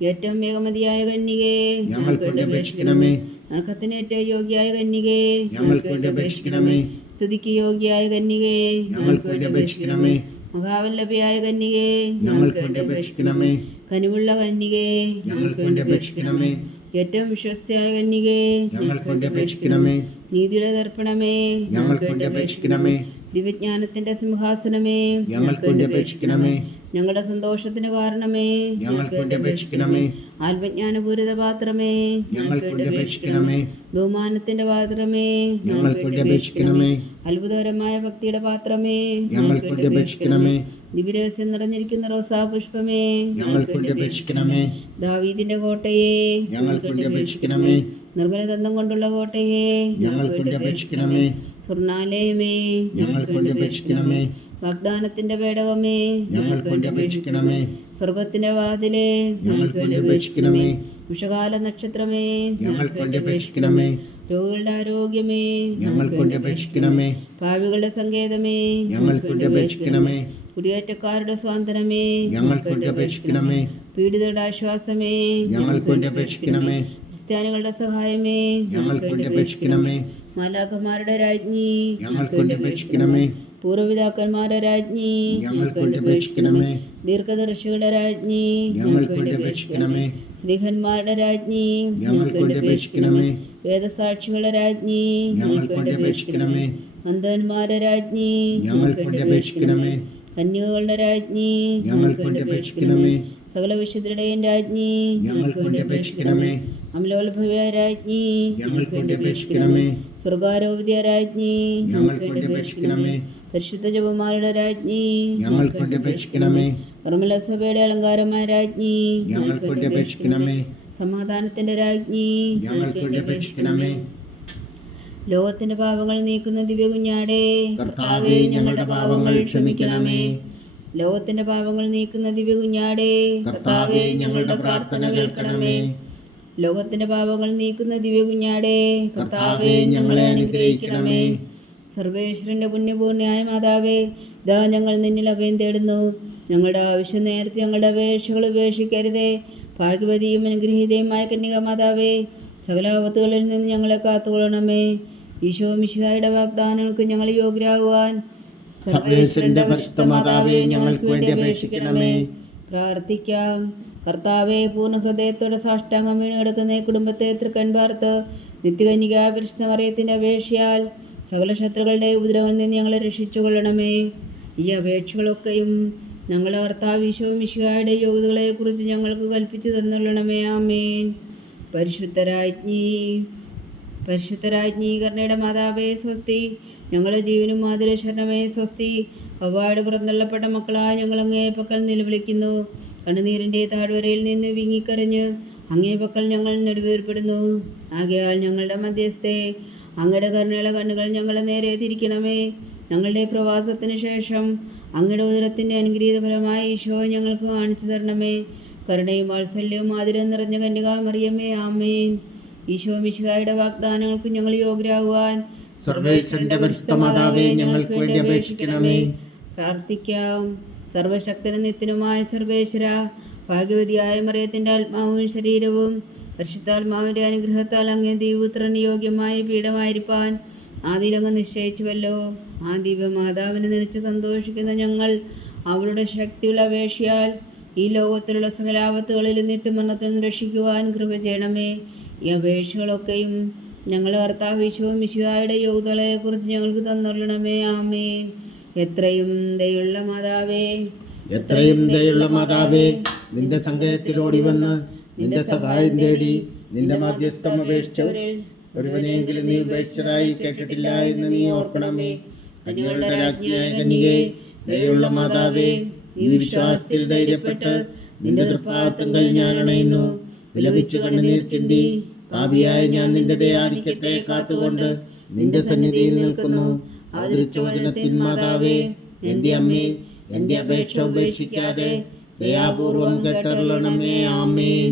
ഏറ്റവും വേഗമതിയായ കന്യകേ, ഞങ്ങൾക്ക് വേണ്ടി അപേക്ഷിക്കണമേ. നരകത്തിന് ഏറ്റവും യോഗ്യയായ കന്യകേ, ഞങ്ങൾക്ക് വേണ്ടി അപേക്ഷിക്കണമേ. സ്തുതിക്ക് യോഗ്യയായ കന്യകേ, ഞങ്ങൾക്ക് വേണ്ടി അപേക്ഷിക്കണമേ. മഹാവല്ലഭയായ കന്യകേ, ഞങ്ങൾക്ക് വേണ്ടി അപേക്ഷിക്കണമേ. കനിവുള്ള കന്യകേ, ഞങ്ങൾക്ക് വേണ്ടി അപേക്ഷിക്കണമേ. ഏറ്റവും വിശ്വസ്തയായ കന്യകേ, ഞങ്ങൾക്ക് വേണ്ടി അപേക്ഷിക്കണമേ. നീതിയുടെ ദർപ്പണമേ, ഞങ്ങൾക്ക് വേണ്ടി അപേക്ഷിക്കണമേ. ദിവ്യജ്ഞാനത്തിന്റെ സിംഹാസനമേ, ഞങ്ങൾക്ക് വേണ്ടി അപേക്ഷിക്കണമേ. ഞങ്ങളുടെ സന്തോഷത്തിന് കാരണമേ, ഞങ്ങൾക്ക് വേണ്ടി അപേക്ഷിക്കണമേ. ആത്മജ്ഞാനപൂരിത പാത്രമേ, ഞങ്ങൾക്ക് വേണ്ടി അപേക്ഷിക്കണമേ. ബഹുമാനത്തിന്റെ പാത്രമേ, ഞങ്ങൾക്ക് വേണ്ടി അപേക്ഷിക്കണമേ. അത്ഭുതകരമായ ഭക്തിയുടെ പാത്രമേ, ഞങ്ങൾക്ക് വേണ്ടി അപേക്ഷിക്കണമേ. ദിവ്യരഹസ്യം നിറഞ്ഞിരിക്കുന്ന റോസാ പുഷ്പമേ, ഞങ്ങൾക്ക് വേണ്ടി അപേക്ഷിക്കണമേ. ദാവീദിന്റെ കോട്ടയെ, ഞങ്ങൾക്ക് വേണ്ടി അപേക്ഷിക്കണമേ. നിർമ്മല ദന്തം കൊണ്ടുള്ള കോട്ടയെ, ഞങ്ങൾക്ക് വേണ്ടി അപേക്ഷിക്കണമേ. സ്വർണാലയമേ, ഞങ്ങൾക്ക് വേണ്ടി അപേക്ഷിക്കണമേ. വാഗ്ദാനത്തിന്റെ പേടകമേ, ഞങ്ങൾക്ക് വേണ്ടി അപേക്ഷിക്കണമേ. സ്വർഗത്തിന്റെ വാതിലേ, ഞങ്ങൾക്ക് വേണ്ടി അപേക്ഷിക്കണമേ. ഉഷകാല നക്ഷത്രമേ, ഞങ്ങൾക്ക് വേണ്ടി അപേക്ഷിക്കണമേ. രോഗികളുടെ ആരോഗ്യമേ, ഞങ്ങൾക്ക് വേണ്ടി അപേക്ഷിക്കണമേ. പാവികളുടെ സങ്കേതമേ, ഞങ്ങൾക്ക് വേണ്ടി അപേക്ഷിക്കണമേ. കുടിയേറ്റക്കാരുടെ സ്വാതന്ത്ര്യമേ, ഞങ്ങൾക്ക് വേണ്ടി അപേക്ഷിക്കണമേ. പീഡിതരുടെ ആശ്വാസമേ, ഞങ്ങൾക്ക് വേണ്ടി അപേക്ഷിക്കണമേ. ക്രിസ്ത്യാനികളുടെ സഹായമേ, ഞങ്ങൾക്ക് വേണ്ടി അപേക്ഷിക്കണമേ. മാലാഖമാരുടെ രാജ്ഞി, ഞങ്ങൾക്ക് വേണ്ടി അപേക്ഷിക്കണമേ. പൂർവ്വപിതാക്കന്മാരുടെ രാജ്ഞി, ഞങ്ങൾക്ക് വേണ്ടി അപേക്ഷിക്കണമേ. ദീർഘദർശികളുടെ രാജ്ഞി, ഞങ്ങൾക്ക് വേണ്ടി അപേക്ഷിക്കണമേ. സ്ത്രീഹന്മാരുടെ രാജ്ഞി, ഞങ്ങൾക്ക് വേണ്ടി അപേക്ഷിക്കണമേ. വേദസാക്ഷികളുടെ രാജ്ഞി, ഞങ്ങൾക്ക് വേണ്ടി അപേക്ഷിക്കണമേ. അന്ധന്മാരുടെ രാജ്ഞി, ഞങ്ങൾക്ക് വേണ്ടി അപേക്ഷിക്കണമേ. കന്യകകളുടെ രാജ്ഞി, ഞങ്ങൾക്ക് വേണ്ടി അപേക്ഷിക്കണമേ. സകല വിശുദ്ധരുടെയും രാജ്ഞി, ഞങ്ങൾക്ക് വേണ്ടി അപേക്ഷിക്കണമേ. അമലോത്ഭവ രാജ്ഞി, ഞങ്ങൾക്ക് വേണ്ടി അപേക്ഷിക്കണമേ. സ്വർഗാരോപിത രാജ്ഞി, ഞങ്ങൾക്ക് വേണ്ടി അപേക്ഷിക്കണമേ. പരിശുദ്ധ ജപമാരുടെ രാജ്ഞി, ഞങ്ങൾക്ക് വേണ്ടി അപേക്ഷിക്കണമേ. നിർമ്മല സഭയുടെ അലങ്കാരമായ രാജ്ഞി, ഞങ്ങൾക്ക് വേണ്ടി അപേക്ഷിക്കണമേ. സമാധാനത്തിന്റെ രാജ്ഞി, ഞങ്ങൾക്ക് വേണ്ടി അപേക്ഷിക്കണമേ. ലോകത്തിന്റെ പാപങ്ങൾ നീക്കുന്ന ദിവ്യ കുഞ്ഞാടേ, കർത്താവേ, ഞങ്ങളുടെ പാപങ്ങൾ ക്ഷമിക്കണമേ. ലോകത്തിന്റെ പാപങ്ങൾ നീക്കുന്ന ദിവ്യ കുഞ്ഞാടേ, കർത്താവേ, ഞങ്ങളുടെ പ്രാർത്ഥന കേൾക്കണമേ. ലോകത്തിന്റെ പാപങ്ങൾ നീക്കുന്ന ദിവ്യ കുഞ്ഞാടേ, കർത്താവേ, ഞങ്ങളെ അനുഗ്രഹിക്കണമേ. സർവേശ്വരന്റെ പുണ്യപൂർണ്ണയായ മാതാവേ, ഇതാ ഞങ്ങൾ നിന്നിൽ അഭയം തേടുന്നു. ഞങ്ങളുടെ ആവശ്യം നേരത്തെ ഞങ്ങളുടെ അപേക്ഷകൾ ഉപേക്ഷിക്കരുതേ. ഭാഗ്യവതിയും അനുഗ്രഹീതയുമായ കന്യക മാതാവേ, സകല ആപത്തുകളിൽ നിന്ന് ഞങ്ങളെ കാത്തുകൊള്ളണമേ. ഈശോ മിശിഹായുടെ വാഗ്ദാനങ്ങൾക്ക് ഞങ്ങൾ യോഗ്യരാകുവാൻ സർവേശ്വരന്റെ പരിശുദ്ധ മാതാവേ, ഞങ്ങൾക്ക് വേണ്ടി അപേക്ഷിക്കണമേ. പ്രാർത്ഥിക്കാം. കർത്താവെ, പൂർണ്ണ ഹൃദയത്തോടെ സാഷ്ടാംഗം വീണ് കിടക്കുന്ന ഈ കുടുംബത്തെ തൃക്കൺ പാർത്ത് നിത്യകന്യക പരിശുദ്ധ മറിയത്തിൻ്റെ അപേക്ഷയാൽ സകല ശത്രുക്കളുടെ ഉപദ്രവങ്ങളിൽ നിന്ന് ഞങ്ങളെ രക്ഷിച്ചുകൊള്ളണമേ. ഈ അപേക്ഷകളൊക്കെയും ഞങ്ങളുടെ കർത്താവ് ഈശോ മിശിഹായുടെ യോഗ്യതകളെക്കുറിച്ച് ഞങ്ങൾക്ക് കൽപ്പിച്ചു തന്നുകൊള്ളണമേ. ആമേൻ. പരിശുദ്ധരാജ്ഞി കരുണയുടെ മാതാവേ സ്വസ്തി. ഞങ്ങളുടെ ജീവനും മാതിര ശരണമേ സ്വസ്തി. അവ്വായുടെ പുറന്തള്ളപ്പെട്ട മക്കളായ ഞങ്ങളങ്ങേ പക്കൽ നിലവിളിക്കുന്നു. കണ്ണുനീരിൻ്റെ താഴ്വരയിൽ നിന്ന് വിങ്ങിക്കരഞ്ഞ് അങ്ങേ പക്കൽ ഞങ്ങൾ നെടുവേർപ്പെടുന്നു. ആകയാൽ ഞങ്ങളുടെ മധ്യസ്ഥെ അങ്ങയുടെ കരുണയുള്ള കണ്ണുകൾ ഞങ്ങളെ നേരെ തിരിക്കണമേ. ഞങ്ങളുടെ പ്രവാസത്തിന് ശേഷം അങ്ങയുടെ ഉദരത്തിൻ്റെ അനുഗ്രഹീത ഫലമായ ഈശോ ഞങ്ങൾക്ക് കാണിച്ചു തരണമേ. കരുണയും വാത്സല്യവും ആതിരം നിറഞ്ഞ കന്യക മറിയമേ. ആമേൻ. ഈശോ മിശിഹായുടെ വാഗ്ദാനങ്ങൾക്ക് ഞങ്ങൾ യോഗ്യരാകുവാൻ സർവേശ്വരന്റെ പരിശുദ്ധ മാതാവേ, ഞങ്ങൾക്ക് വേണ്ടി അപേക്ഷിക്കണമേ. പ്രാർത്ഥിക്കാം. സർവശക്തനും നിത്യനുമായ സർവേശ്വര, ഭാഗ്യവതിയായ മറിയത്തിൻ്റെ ആത്മാവും ശരീരവും പരിശുദ്ധാത്മാവിൻ്റെ അനുഗ്രഹത്താൽ അങ്ങേ ദൈവപുത്രന് യോഗ്യമായ പീഠമായിരിക്കാൻ ആദിയിലങ്ങ് നിശ്ചയിച്ചുവല്ലോ. ആ ദിവ്യമാതാവിനെ നനച്ച് സന്തോഷിക്കുന്ന ഞങ്ങൾ അവളുടെ ശക്തിയുള്ള അപേക്ഷയാൽ ഈ ലോകത്തിലുള്ള സകലാപത്തുകളിൽ നിത്യമരണത്തിൽ നിന്ന് രക്ഷിക്കുവാൻ കൃപ ചെയ്യണമേ. ഈ അപേക്ഷകളൊക്കെയും ഞങ്ങളുടെ കർത്താവ് ഈശോ മിശിഹായുടെ യോഗ്യതകളെക്കുറിച്ച് ഞങ്ങൾക്ക് തന്നുകൊള്ളണമേ. ആമേൻ. എത്രയും ദയുള്ള മാതാവേ, നിന്റെ സങ്കേതത്തിലോടി വന്ന് നിന്റെ സഹായം തേടി നിന്റെ മധ്യസ്ഥം അപേക്ഷിച്ചവരിൽ ഒരുവനെങ്കിലും നീ ഉപേക്ഷിച്ചതായി കേട്ടിട്ടില്ല എന്ന് നീ ഓർക്കണമേ. കന്യകളുടെ രാജ്ഞിയായ കന്യകേ, ദയുള്ള മാതാവേ, ഈ വിശ്വാസത്തിൽ ധൈര്യപ്പെട്ട് നിന്റെ തൃപ്പാദത്തങ്കൽ ഞാൻ അണയുന്നു. വിലപിച്ചു കണ്ണുനീർ ചിന്തി പാപിയായ ഞാൻ നിന്റെ ദയാധിക്യത്തെ കാത്തുകൊണ്ട് നിന്റെ സന്നിധിയിൽ നിൽക്കുന്നു. അവതരിച്ച വചനത്തിൻ മാതാവേ, എന്റെ അമ്മേ, എന്റെ അപേക്ഷ ഉപേക്ഷിക്കാതെ ദയാപൂർവം കേട്ടരുളണമേ. ആമേൻ.